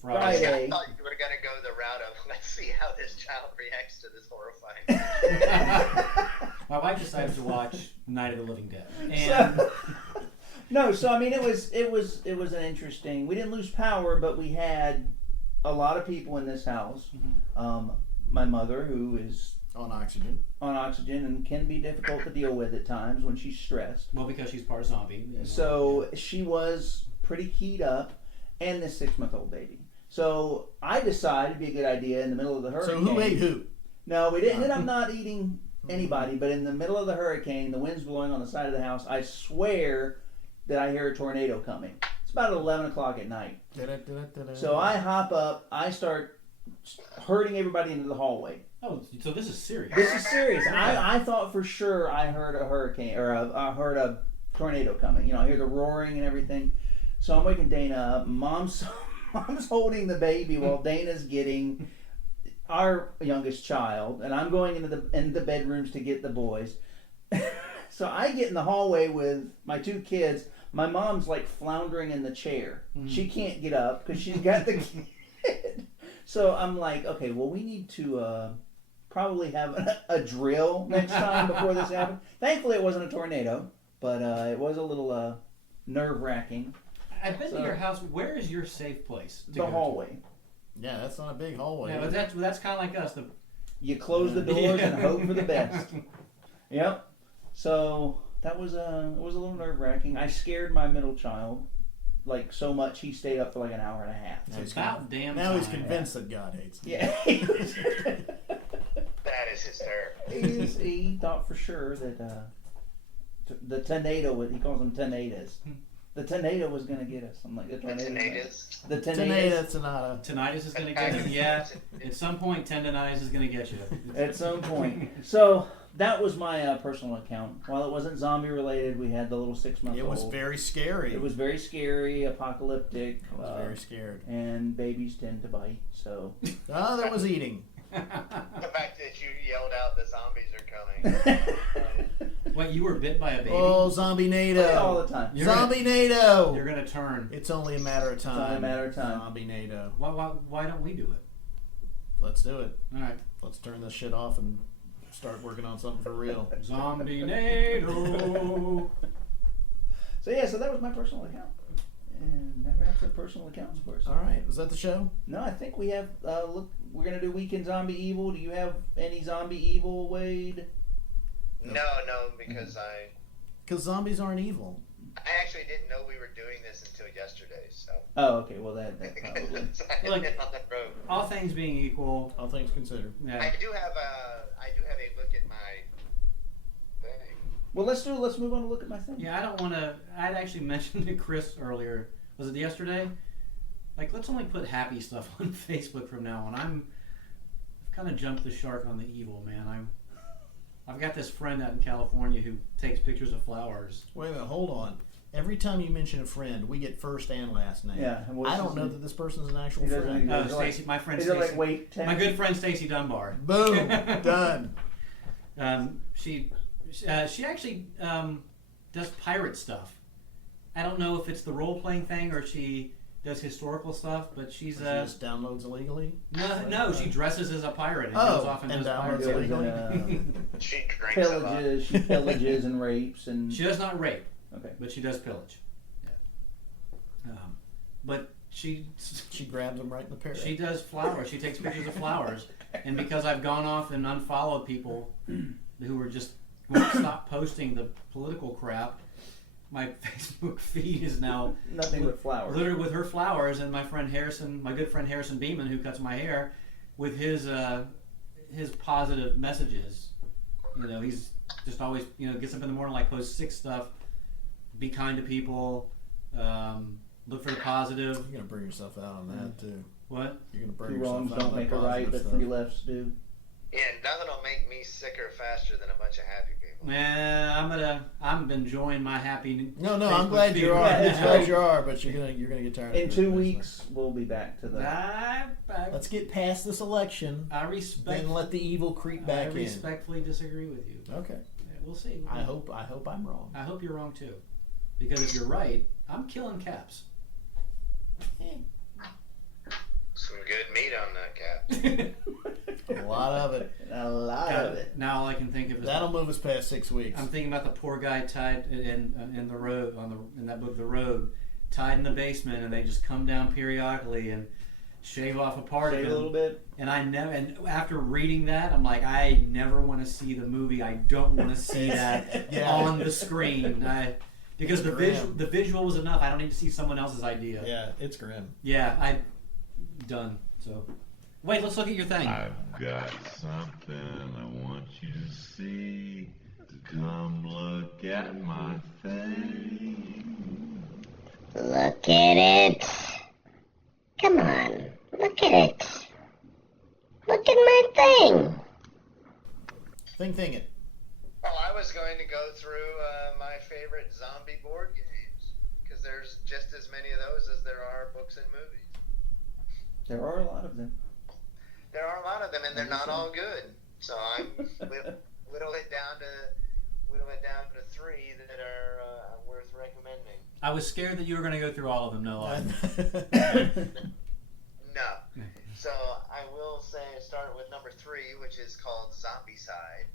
Friday. I thought you were going to go the route of, let's see how this child reacts to this horrifying. My wife decided to watch Night of the Living Dead, and So I mean, it was an interesting. We didn't lose power, but we had a lot of people in this house. My mother, who is On oxygen. on oxygen and can be difficult to deal with at times when she's stressed. well, because she's part zombie. So she was pretty keyed up, and this 6-month-old baby. So I decided it'd be a good idea in the middle of the So hurricane. who ate who? No, we didn't. Ended up not eating anybody, but in the middle of the hurricane, the wind's blowing on the side of the house. I swear that I hear a tornado coming. It's about 11 o'clock at night. So I hop up. I start herding everybody into the hallway. Oh, so this is serious. This is serious. I thought for sure I heard a hurricane or I heard a tornado coming. You know, I hear the roaring and everything. So I'm waking Dana up. Mom's holding the baby while Dana's getting our youngest child, and I'm going into the bedrooms to get the boys. So I get in the hallway with my 2 kids. My mom's like floundering in the chair. She can't get up because she's got the kid. So I'm like, okay, well, we need to probably have a drill next time before this happens. Thankfully, it wasn't a tornado, but it was a little nerve-wracking. I've been to your house. Where is your safe place? The hallway. Yeah, that's not a big hallway. Yeah, but that's kind of like us. You close the doors and hope for the best. Yep. So that was it was a little nerve-wracking. I scared my middle child like so much he stayed up for like an hour and a half. It's about damn Now time. he's convinced that God hates him. Yeah. That is hysterical. He thought for sure that the tornado, he calls them tornadoes. The tornado was going to get us. I'm like, the tornado. The Tornado, Sonata. Tinnitus is going to get you. Yeah. At some point, tendonitis is going to get you. At some point. So that was my personal account. While it wasn't zombie related, we had the little 6-month-old. It was very scary. It was very scary, apocalyptic. I was very scared. And babies tend to bite, so. Oh, that was eating. The fact that you yelled out the zombies are coming. What, you were bit by a baby? Oh, Zombie-nado. All the time. Zombie-nado. You're going to turn. It's only a matter of time. It's only a matter of time. Zombie-nado. Why don't we do it? Let's do it. All right. Let's turn this shit off and start working on something for real. Zombie-nado. So yeah, so that was my personal account. And that wraps up personal accounts for us. All right. Was that the show? No, I think we have, we're going to do Weekend Zombie Evil. Do you have any Zombie Evil, Wade? No, because Because zombies aren't evil. I actually didn't know we were doing this until yesterday, so. Oh, okay. Well, that probably. Look, on the road. all things being equal, All things considered. yeah. I do have a look at my thing. Well, let's move on to look at my thing. Yeah, I don't want to. I'd actually mentioned to Chris earlier. Was it yesterday? Like, let's only put happy stuff on Facebook from now on. I've kind of jumped the shark on the evil, man. I've got this friend out in California who takes pictures of flowers. Wait a minute. Hold on. Every time you mention a friend, we get first and last name. Yeah. and what's I his don't know name? that this person's an actual He doesn't friend. either. Oh, Is it like- Stacy, my friend Is it Stacy. like wait? My good friend Stacy Dunbar. Boom. Done. She actually does pirate stuff. I don't know if it's the role playing thing or she does historical stuff, but she's She just downloads illegally. no, she dresses as a pirate and Oh, goes off and and does downloads pirate illegally. stuff. She drinks a lot. Pillages. She pillages and rapes and. She does not rape, Okay. but she does pillage. Yeah. But she grabs them right in the parrot. she does flowers. She takes pictures of flowers, and because I've gone off and unfollowed people who were just won't stop posting the political crap, my Facebook feed is now Nothing but flowers. littered with her flowers, and my good friend Harrison Beeman, who cuts my hair, with his positive messages. You know, he's just always, you know, gets up in the morning, like posts 6 stuff. Be kind to people. Look for the positive. You're gonna burn yourself out on that too. What? You're gonna burn 2 yourself wrongs out don't on make that a right, positive but stuff. 3 lefts do. Yeah, nothing will make me sicker faster than a bunch of happy people. I'm enjoying my happy. No, I'm Facebook glad feed you are. right I'm now. glad you are, but you're gonna get tired. In of 2 it. weeks, we'll be back to the. Let's get past this election. I respect. Then let the evil creep back I respectfully disagree with you. in. Okay. Yeah, we'll see. I hope I'm wrong. I hope you're wrong too, because if you're right, I'm killing caps. Some good meat on that cap. A lot of it. A lot of it. Now all I can think of is That'll move us past 6 weeks. I'm thinking about the poor guy tied in the road in that book, The Road, tied in the basement, and they just come down periodically and shave off a part of Shave him. a little bit. And after reading that, I'm like, I never want to see the movie. I don't want to see that Yeah. on the screen. Because It's grim. the visual was enough. I don't need to see someone else's idea. Yeah, it's grim. Yeah, I'm done. So, wait, let's look at your thing. I've got something I want you to see. Come look at my thing. Look at it. Come on, look at it. Look at my thing. Thing it. Well, I was going to go through my favorite zombie board games, because there's just as many of those as there are books and movies. There are a lot of them. There are a lot of them, and they're not all good. So I'm whittle it down to 3 that are worth recommending. I was scared that you were going to go through all of them. No, No. So I will start with number 3, which is called Zombicide.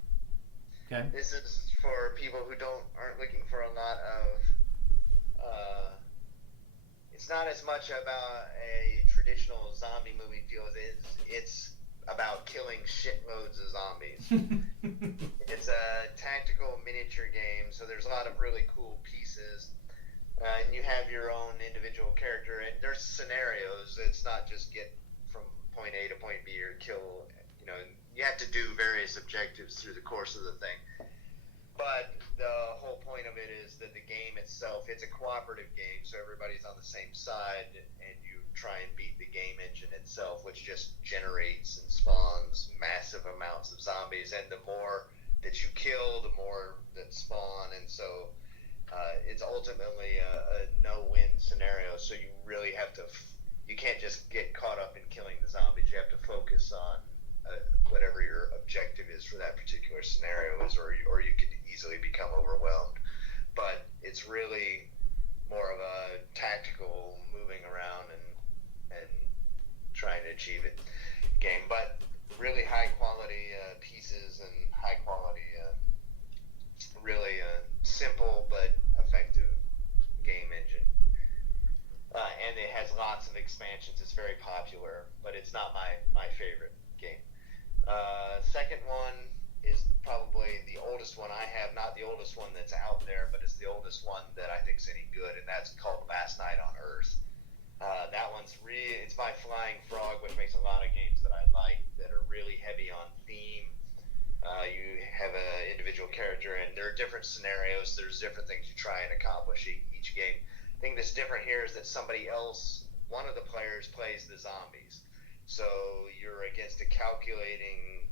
Okay. This is for people who aren't looking for a lot of. It's not as much about a traditional zombie movie feel as it's about killing shitloads of zombies. It's a tactical miniature game, so there's a lot of really cool pieces. And you have your own individual character, and there's scenarios. It's not just get from point A to point B or kill. You have to do various objectives through the course of the thing. But the whole point of it is that the game itself, it's a cooperative game, so everybody's on the same side, and you try and beat the game engine itself, which just generates and spawns massive amounts of zombies. And the more that you kill, the more that spawn, and so it's ultimately a no-win scenario. So you really have to, you can't just get caught up in killing the zombies. You have to focus on whatever your objective is for that particular scenario is, or you could easily become overwhelmed. But it's really more of a tactical moving around and trying to achieve it game. But really high quality pieces and high quality, really simple but effective game engine. And it has lots of expansions. It's very popular, but it's not my favorite game. Second one is probably the oldest one I have, not the oldest one that's out there, but it's the oldest one that I think is any good, and that's called Last Night on Earth. That one's it's by Flying Frog, which makes a lot of games that I like that are really heavy on theme. You have an individual character, and there are different scenarios. There's different things you try and accomplish each game. The thing that's different here is that one of the players plays the zombies. So you're against a calculating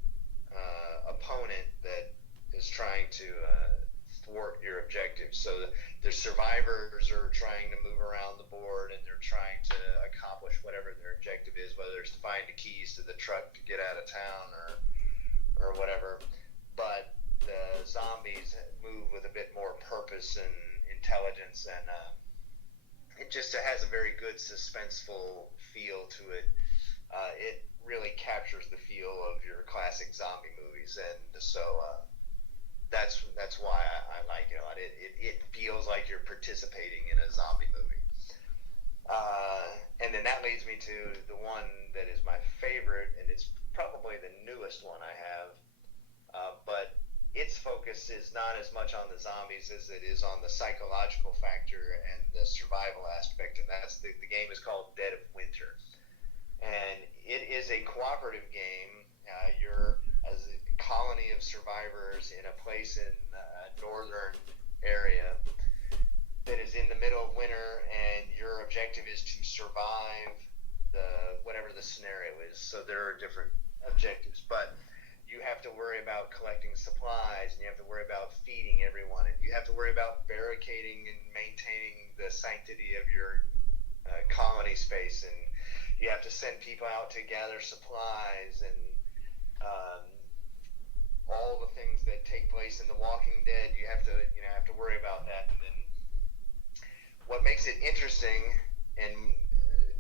opponent that is trying to thwart your objectives. So the survivors are trying to move around the board, and they're trying to accomplish whatever their objective is, whether it's to find the keys to the truck to get out of town or whatever. But the zombies move with a bit more purpose and intelligence, and it just has a very good suspenseful feel to it. It really captures the feel of your classic zombie movies, and so that's why I like it a lot. It feels like you're participating in a zombie movie. And then that leads me to the one that is my favorite, and it's probably the newest one I have, but its focus is not as much on the zombies as it is on the psychological factor and the survival aspect, and that's the game is called Dead of Winter. And it is a cooperative game. You're as a colony of survivors in a place in a northern area that is in the middle of winter, and your objective is to survive whatever the scenario is. So there are different objectives, but you have to worry about collecting supplies, and you have to worry about feeding everyone, and you have to worry about barricading and maintaining the sanctity of your colony space, and you have to send people out to gather supplies, and all the things that take place in The Walking Dead. You have to worry about that. And then what makes it interesting and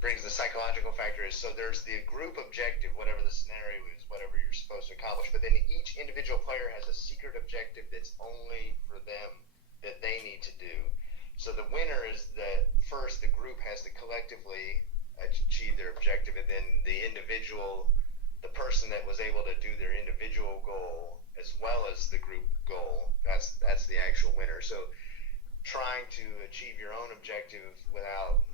brings the psychological factor is, so there's the group objective, whatever the scenario is, whatever you're supposed to accomplish, but then each individual player has a secret objective that's only for them, that they need to do. So the winner is that first the group has to collectively achieve their objective, and then the person that was able to do their individual goal as well as the group goal, that's the actual winner. So trying to achieve your own objective without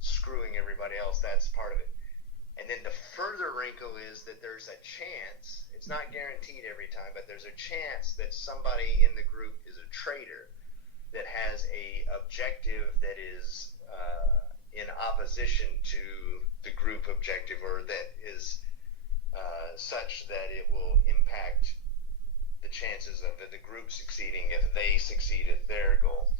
screwing everybody else, that's part of it. And then the further wrinkle is that there's a chance, it's not guaranteed every time, but there's a chance that somebody in the group is a traitor that has a objective that is in opposition to the group objective, or that is such that it will impact the chances of the group succeeding if they succeed at their goal.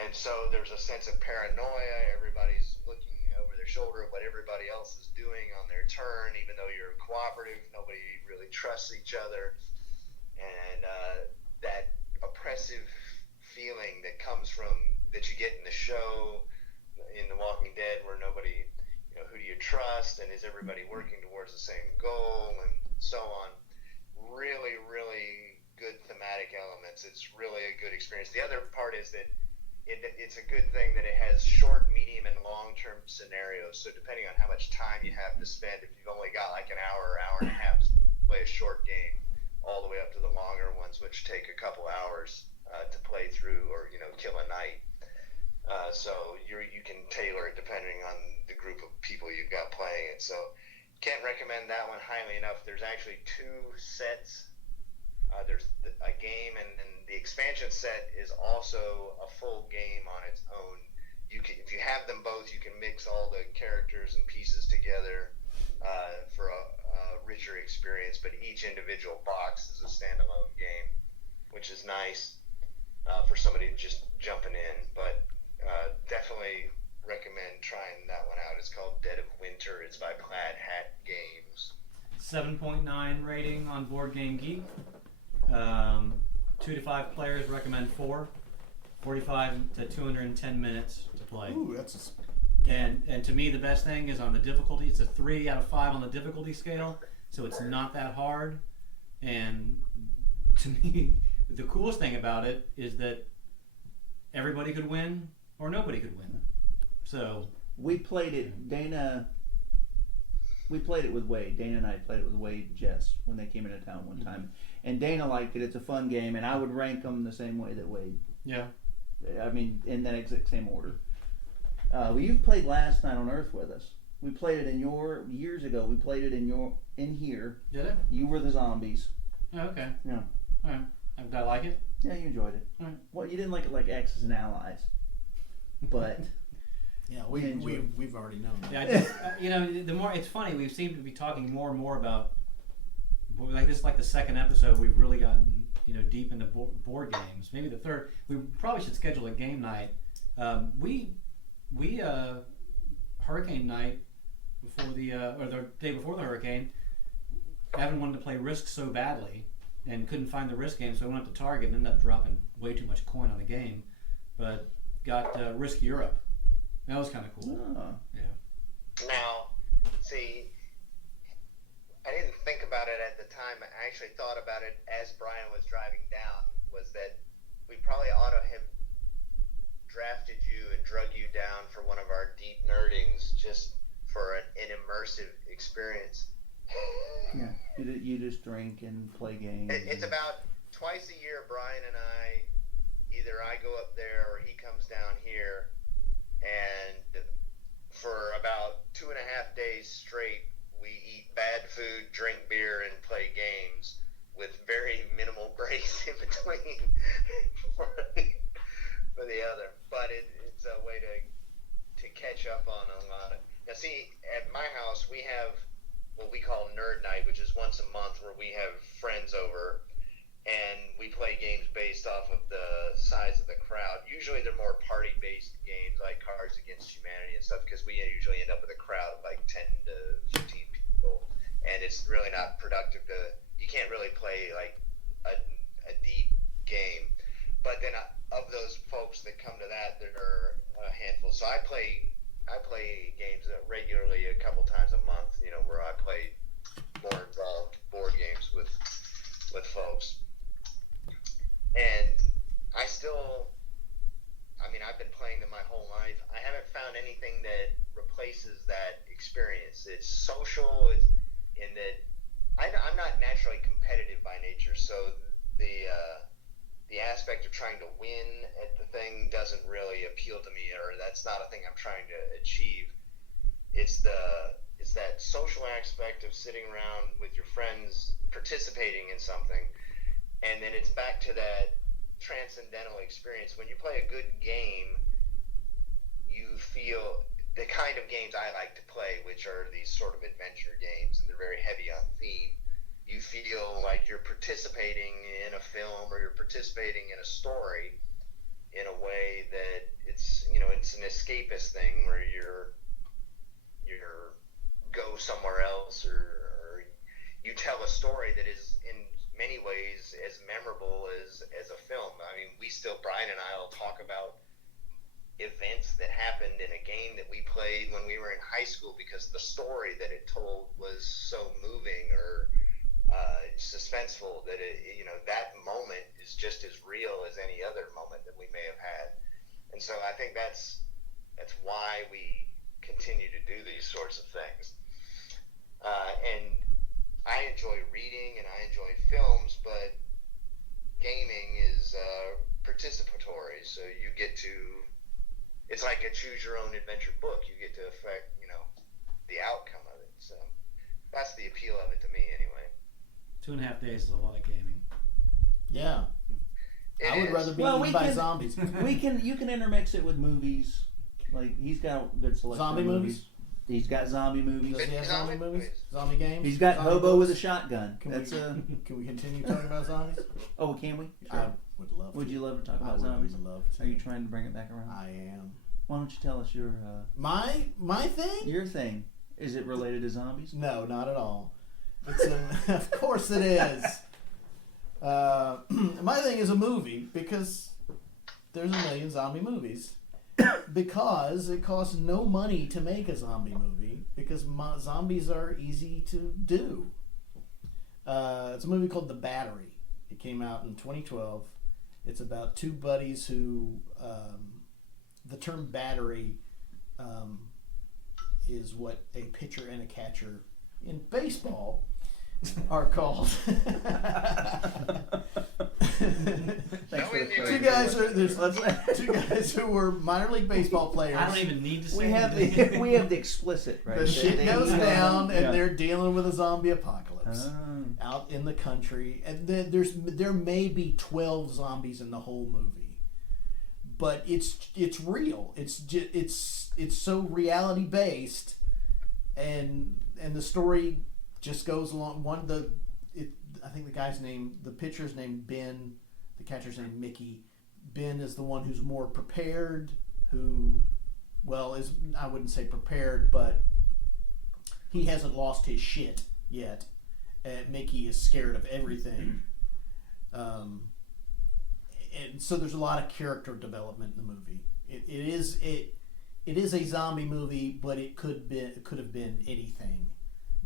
And so there's a sense of paranoia. Everybody's looking over their shoulder at what everybody else is doing on their turn, even though you're cooperative. Nobody really trusts each other. And that oppressive feeling that comes from, that you get in the show, in The Walking Dead, where nobody, who do you trust, and is everybody working towards the same goal, and so on. Really, really good thematic elements. It's really a good experience. The other part is that it's a good thing that it has short, medium, and long-term scenarios. So depending on how much time you have to spend, if you've only got like an hour and a half to play a short game, all the way up to the longer ones, which take a couple hours to play through, or kill a night. So you can tailor it depending on the group of people you've got playing it. So can't recommend that one highly enough. There's actually two sets. There's a game, and the expansion set is also a full game on its own. If you have them both, you can mix all the characters and pieces together for a richer experience. But each individual box is a standalone game, which is nice for somebody just jumping in. But definitely recommend trying that one out. It's called Dead of Winter. It's by Plaid Hat Games. 7.9 rating on Board Game Geek. 2 to 5 players, recommend 4. 45 to 210 minutes to play. Ooh, that's and to me, the best thing is on the difficulty. It's a 3 out of 5 on the difficulty scale, so it's not that hard. And to me, the coolest thing about it is that everybody could win or nobody could win. So we played it, we played it with Wade. Dana and I played it with Wade and Jess when they came into town one time. And Dana liked it. It's a fun game, and I would rank them the same way that Wade. Yeah. I mean, in that exact same order. Well, you played last night on Earth with us. We played it years ago. We played it in here. Did it? You were the zombies. Oh, okay. Yeah. All right. Did I like it? Yeah, you enjoyed it. All right. Well, you didn't like it like Axis and Allies, but yeah, we've already known that. Yeah, I just, the more it's funny, we seem to be talking more and more about like this. Like the second episode, we've really gotten deep into board games. Maybe the third. We probably should schedule a game night. We hurricane night before or the day before the hurricane. Evan wanted to play Risk so badly and couldn't find the Risk game, so we went up to Target and ended up dropping way too much coin on the game. But got Risk Europe. That was kind of cool. Oh. Yeah. Now, see, I didn't think about it at the time. I actually thought about it as Brian was driving down, was that we probably ought to have drafted you and drug you down for one of our deep nerdings just for an immersive experience. Yeah, you just drink and play games. It's about twice a year, Brian and I, either I go up there or he comes down here, and for about 2.5 days straight, we eat bad food, drink beer, and play games with race in between for the other. But it's a way to catch up on a lot of. Now, see, at my house we have what we call Nerd Night, which is once a month where we have friends over and we play games based off of the size of the crowd. Usually they're more party-based games like Cards Against Humanity and stuff, because we usually end up with a crowd of like 10 to 15 people, and it's really not productive you can't really play like a deep game. But then of those folks that come to that, there are a handful. So I play games regularly a couple times a month, where I play more involved board games with folks. And I've been playing them my whole life. I haven't found anything that replaces that experience. It's social, in that I'm not naturally competitive by nature, so the aspect of trying to win at the thing doesn't really appeal to me, or that's not a thing I'm trying to achieve. It's that social aspect of sitting around with your friends participating in something, and then it's back to that transcendental experience. When you play a good game, you feel the kind of games I like to play, which are these sort of adventure games, and they're very heavy on theme. You feel like you're participating in a film, or you're participating in a story in a way that it's an escapist thing where you're go somewhere else, or you tell a story that is in many ways as memorable as a film. Brian and I will talk about events that happened in a game that we played when we were in high school, because the story that it told was so moving or suspenseful that that moment is just as real as any other moment that we may have had. And so I think that's why we continue to do these sorts of things. And I enjoy reading and I enjoy films, but gaming is participatory, so you get to, it's like a choose your own adventure book. You get to affect, the outcome of it. So that's the appeal of it to me anyway. 2.5 days is a lot of gaming. Yeah. I would rather be eaten by zombies. You can intermix it with movies. Like, he's got a good selection Zombie of movies? He's got zombie movies. Does he have zombie movies? Zombie games? He's got zombie Hobo books? with a shotgun. Can That's we continue talking about zombies? Oh, can we? I would love to. Would you love to talk I about would zombies? love to. Are you trying to bring it back around? I am. Why don't you tell us your My thing? your thing? Is it related to zombies? No, not at all. It's of course it is. My thing is a movie, because there's a million zombie movies. Because it costs no money to make a zombie movie, because zombies are easy to do. It's a movie called The Battery. It came out in 2012. It's about two buddies who, the term battery is what a pitcher and a catcher in baseball are called. Two guys who were minor league baseball players. I don't even need to say we have the explicit, right? The shit goes down, and they're dealing with a zombie apocalypse out in the country, and there may be 12 zombies in the whole movie, but it's real. It's so reality based, and the story just goes along. I think the pitcher's named Ben, the catcher's named Mickey. Ben is the one who's more prepared, I wouldn't say prepared, but he hasn't lost his shit yet. And Mickey is scared of everything. And so there's a lot of character development in the movie. It is a zombie movie, but it could have been anything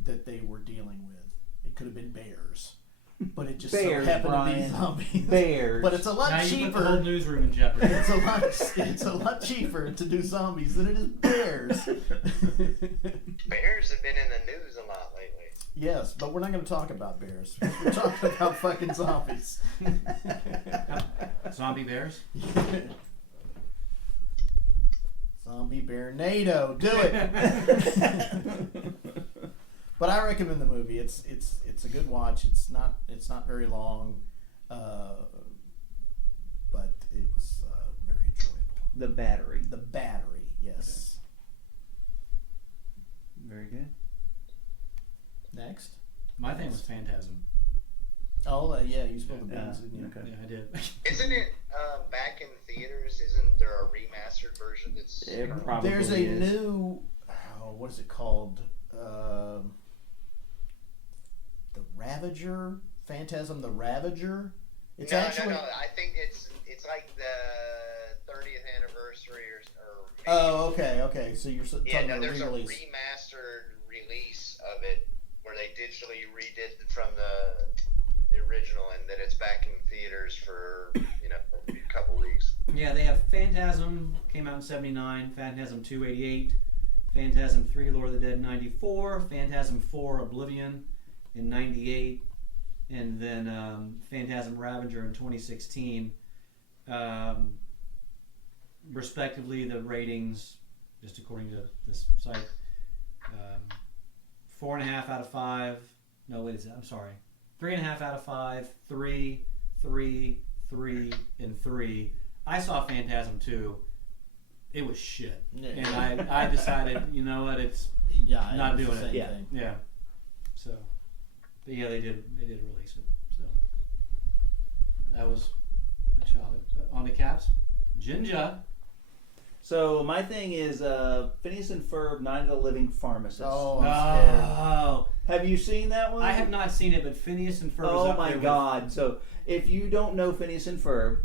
that they were dealing with. It could have been bears, but it just so happened to be zombies. Bears, but it's a lot now cheaper. You put the whole newsroom in jeopardy. It's a lot cheaper to do zombies than it is bears. Bears have been in the news a lot lately. Yes, but we're not going to talk about bears. We're talking about fucking zombies. Zombie bears? Zombie bear NATO. Do it. But I recommend the movie. It's a good watch. It's not very long. but it was very enjoyable. The Battery. The Battery, yes. Very good. Next. My thing was Phantasm. Oh, yeah, you spilled the beans, didn't you? Okay. Yeah, I did. Isn't it back in theaters? Isn't there a remastered version that's... It probably There's a is. new, what is it called? The Ravager? Phantasm the Ravager? It's no, actually... no, I think it's like the 30th anniversary or maybe, Oh, okay. So you're talking yeah, no, about a there's a re-release. remastered release of it where they digitally redid it from the original, and that it's back in theaters for a couple weeks. Yeah, they have Phantasm, came out in 79, Phantasm 2, 88, Phantasm 3, Lord of the Dead, 94, Phantasm 4, Oblivion in 98, and then Phantasm Ravager in 2016. Respectively, the ratings, just according to this site, 4.5 out of 5. No, wait a second, I'm sorry. 3.5 out of 5, 3, 3, 3, and 3. I saw Phantasm 2. It was shit. Yeah. And I decided, you know what, it's Yeah, not was the doing it. same Yeah. thing. yeah. So, but yeah, they did release it. So that was my childhood. On the Caps, Jinja. So my thing is Phineas and Ferb, Night of the Living Pharmacist. Oh, I'm scared. Oh, Have you seen that one? I have not seen it, but Phineas and Ferb is Oh up my there with- God! So if you don't know Phineas and Ferb,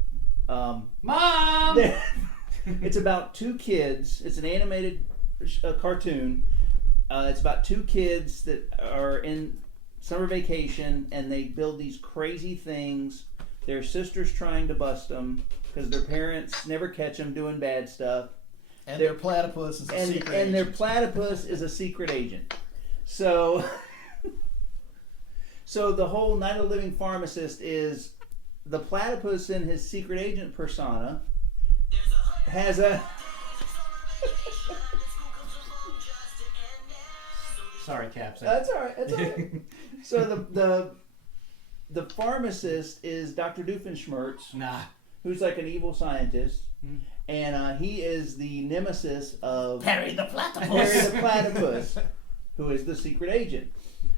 Mom. it's about two kids. It's an animated cartoon. It's about two kids that are in summer vacation and they build these crazy things. Their sister's trying to bust them because their parents never catch them doing bad stuff. And their platypus is a secret And their agent. platypus is a secret agent. So, so the whole Night of the Living Pharmacist is the platypus in his secret agent persona has a Sorry, Caps. That's all right. That's all right. So the pharmacist is Dr. Doofenshmirtz, Nah. who's like an evil scientist, Mm. and he is the nemesis of Harry the platypus. Harry the Platypus, who is the secret agent.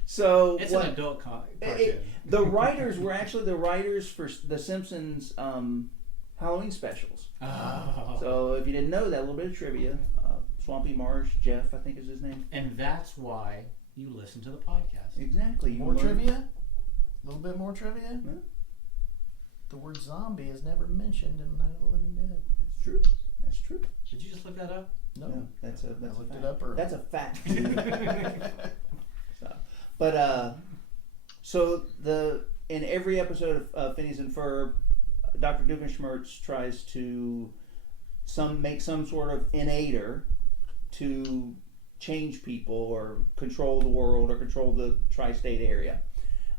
So It's an adult cartoon. the writers were actually the writers for the Simpsons Halloween specials. Oh. So if you didn't know that, a little bit of trivia. Swampy Marsh, Jeff, I think is his name. And that's why you listen to the podcast. Exactly. You More learn- trivia? A little bit more trivia? Yeah. The word zombie is never mentioned in Night of the Living Dead. It's true. That's true. Did you just look that up? No. That's a I fact. looked it up earlier. That's a fact. So in every episode of Phineas and Ferb, Dr. Doofenshmirtz tries to make some sort of innator to change people or control the world or control the tri-state area.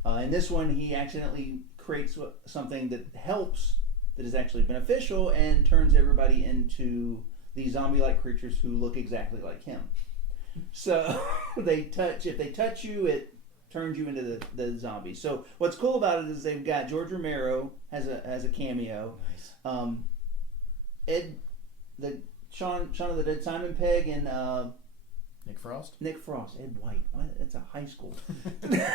In this one, he accidentally creates something that helps, that is actually beneficial, and turns everybody into these zombie-like creatures who look exactly like him. So if they touch you, it turns you into the zombie. So what's cool about it is they've got George Romero has a cameo. Nice. Shaun of the Dead, Simon Pegg, and Nick Frost? Nick Frost, Ed White. What? That's a high school.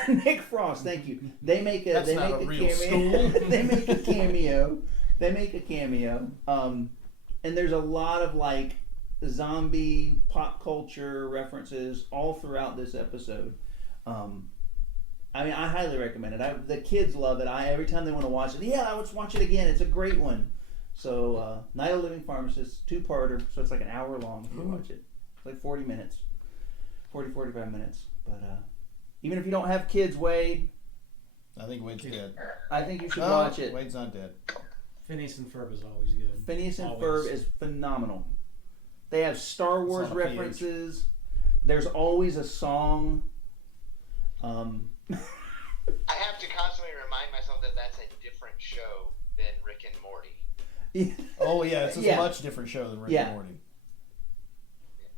Nick Frost, thank you. They make a That's they not make a a real cameo. school. They make a cameo. They make a cameo. And there's a lot of like zombie pop culture references all throughout this episode. I mean, I highly recommend it. The kids love it. Every time they want to watch it, yeah, let's watch it again. It's a great one. So, Night of the Living Pharmacist, 2-parter, so it's like an hour long if you watch it. It's like 40 minutes. 45 minutes. But even if you don't have kids, Wade, I think Wade's dead. I think you should No, watch it. Wade's not dead. Phineas and Ferb is always good. Phineas and Always. Ferb is phenomenal. They have Star Wars on a page. references. There's always a song. I have to constantly remind myself that that's a different show than Rick and Morty. Oh, yeah, it's a Yeah. much different show than Rick Yeah. and Morty.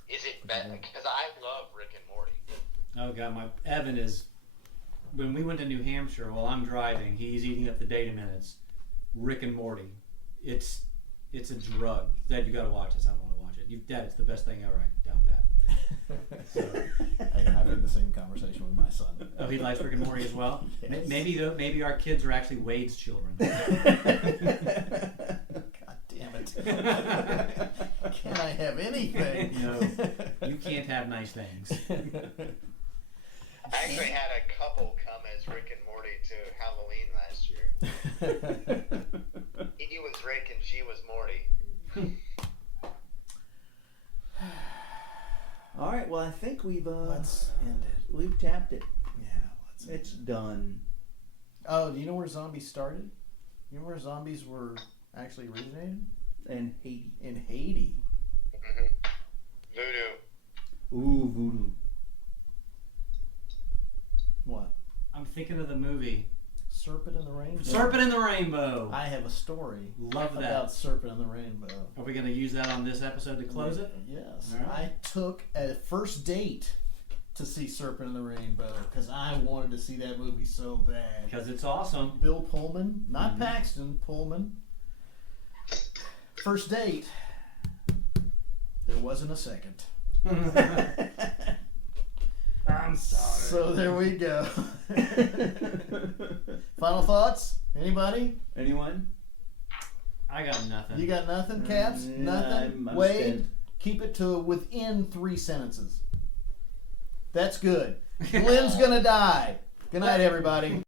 Is it better? Because I love Rick and Morty. Oh god, Evan is when we went to New Hampshire, while I'm driving, he's eating up the data minutes. Rick and Morty. It's a drug. Dad, you got to watch this. I don't want to watch it. Dad, it's the best thing ever. I doubt that. I've had the same conversation with my son. Oh, he likes Rick and Morty as well. Yes. Maybe our kids are actually Wade's children. God damn it! Can I have anything? No, you can't have nice things. I actually had a couple come as Rick and Morty to Halloween last year. He was Rick and she was Morty. All right. Well, I think Let's end it. we've tapped it. Yeah, let's. It's done. Oh, do you know where zombies started? You know where zombies were actually originated? And Haiti. In Haiti. Voodoo. Ooh, voodoo. What? I'm thinking of the movie Serpent in the Rainbow. Serpent in the Rainbow. I have a story Love that. about Serpent in the Rainbow. Are we going to use that on this episode to close it? Yes. All right. I took a first date to see Serpent in the Rainbow because I wanted to see that movie so bad. Because it's awesome. Bill Pullman, not Paxton, Pullman. First date. There wasn't a second. I'm sorry. So there we go. Final thoughts? Anybody? Anyone? I got nothing. You got nothing, Caps? Nothing? I'm Wade, spent. keep it to within 3 sentences. That's good. Glenn's gonna die. Good night, everybody.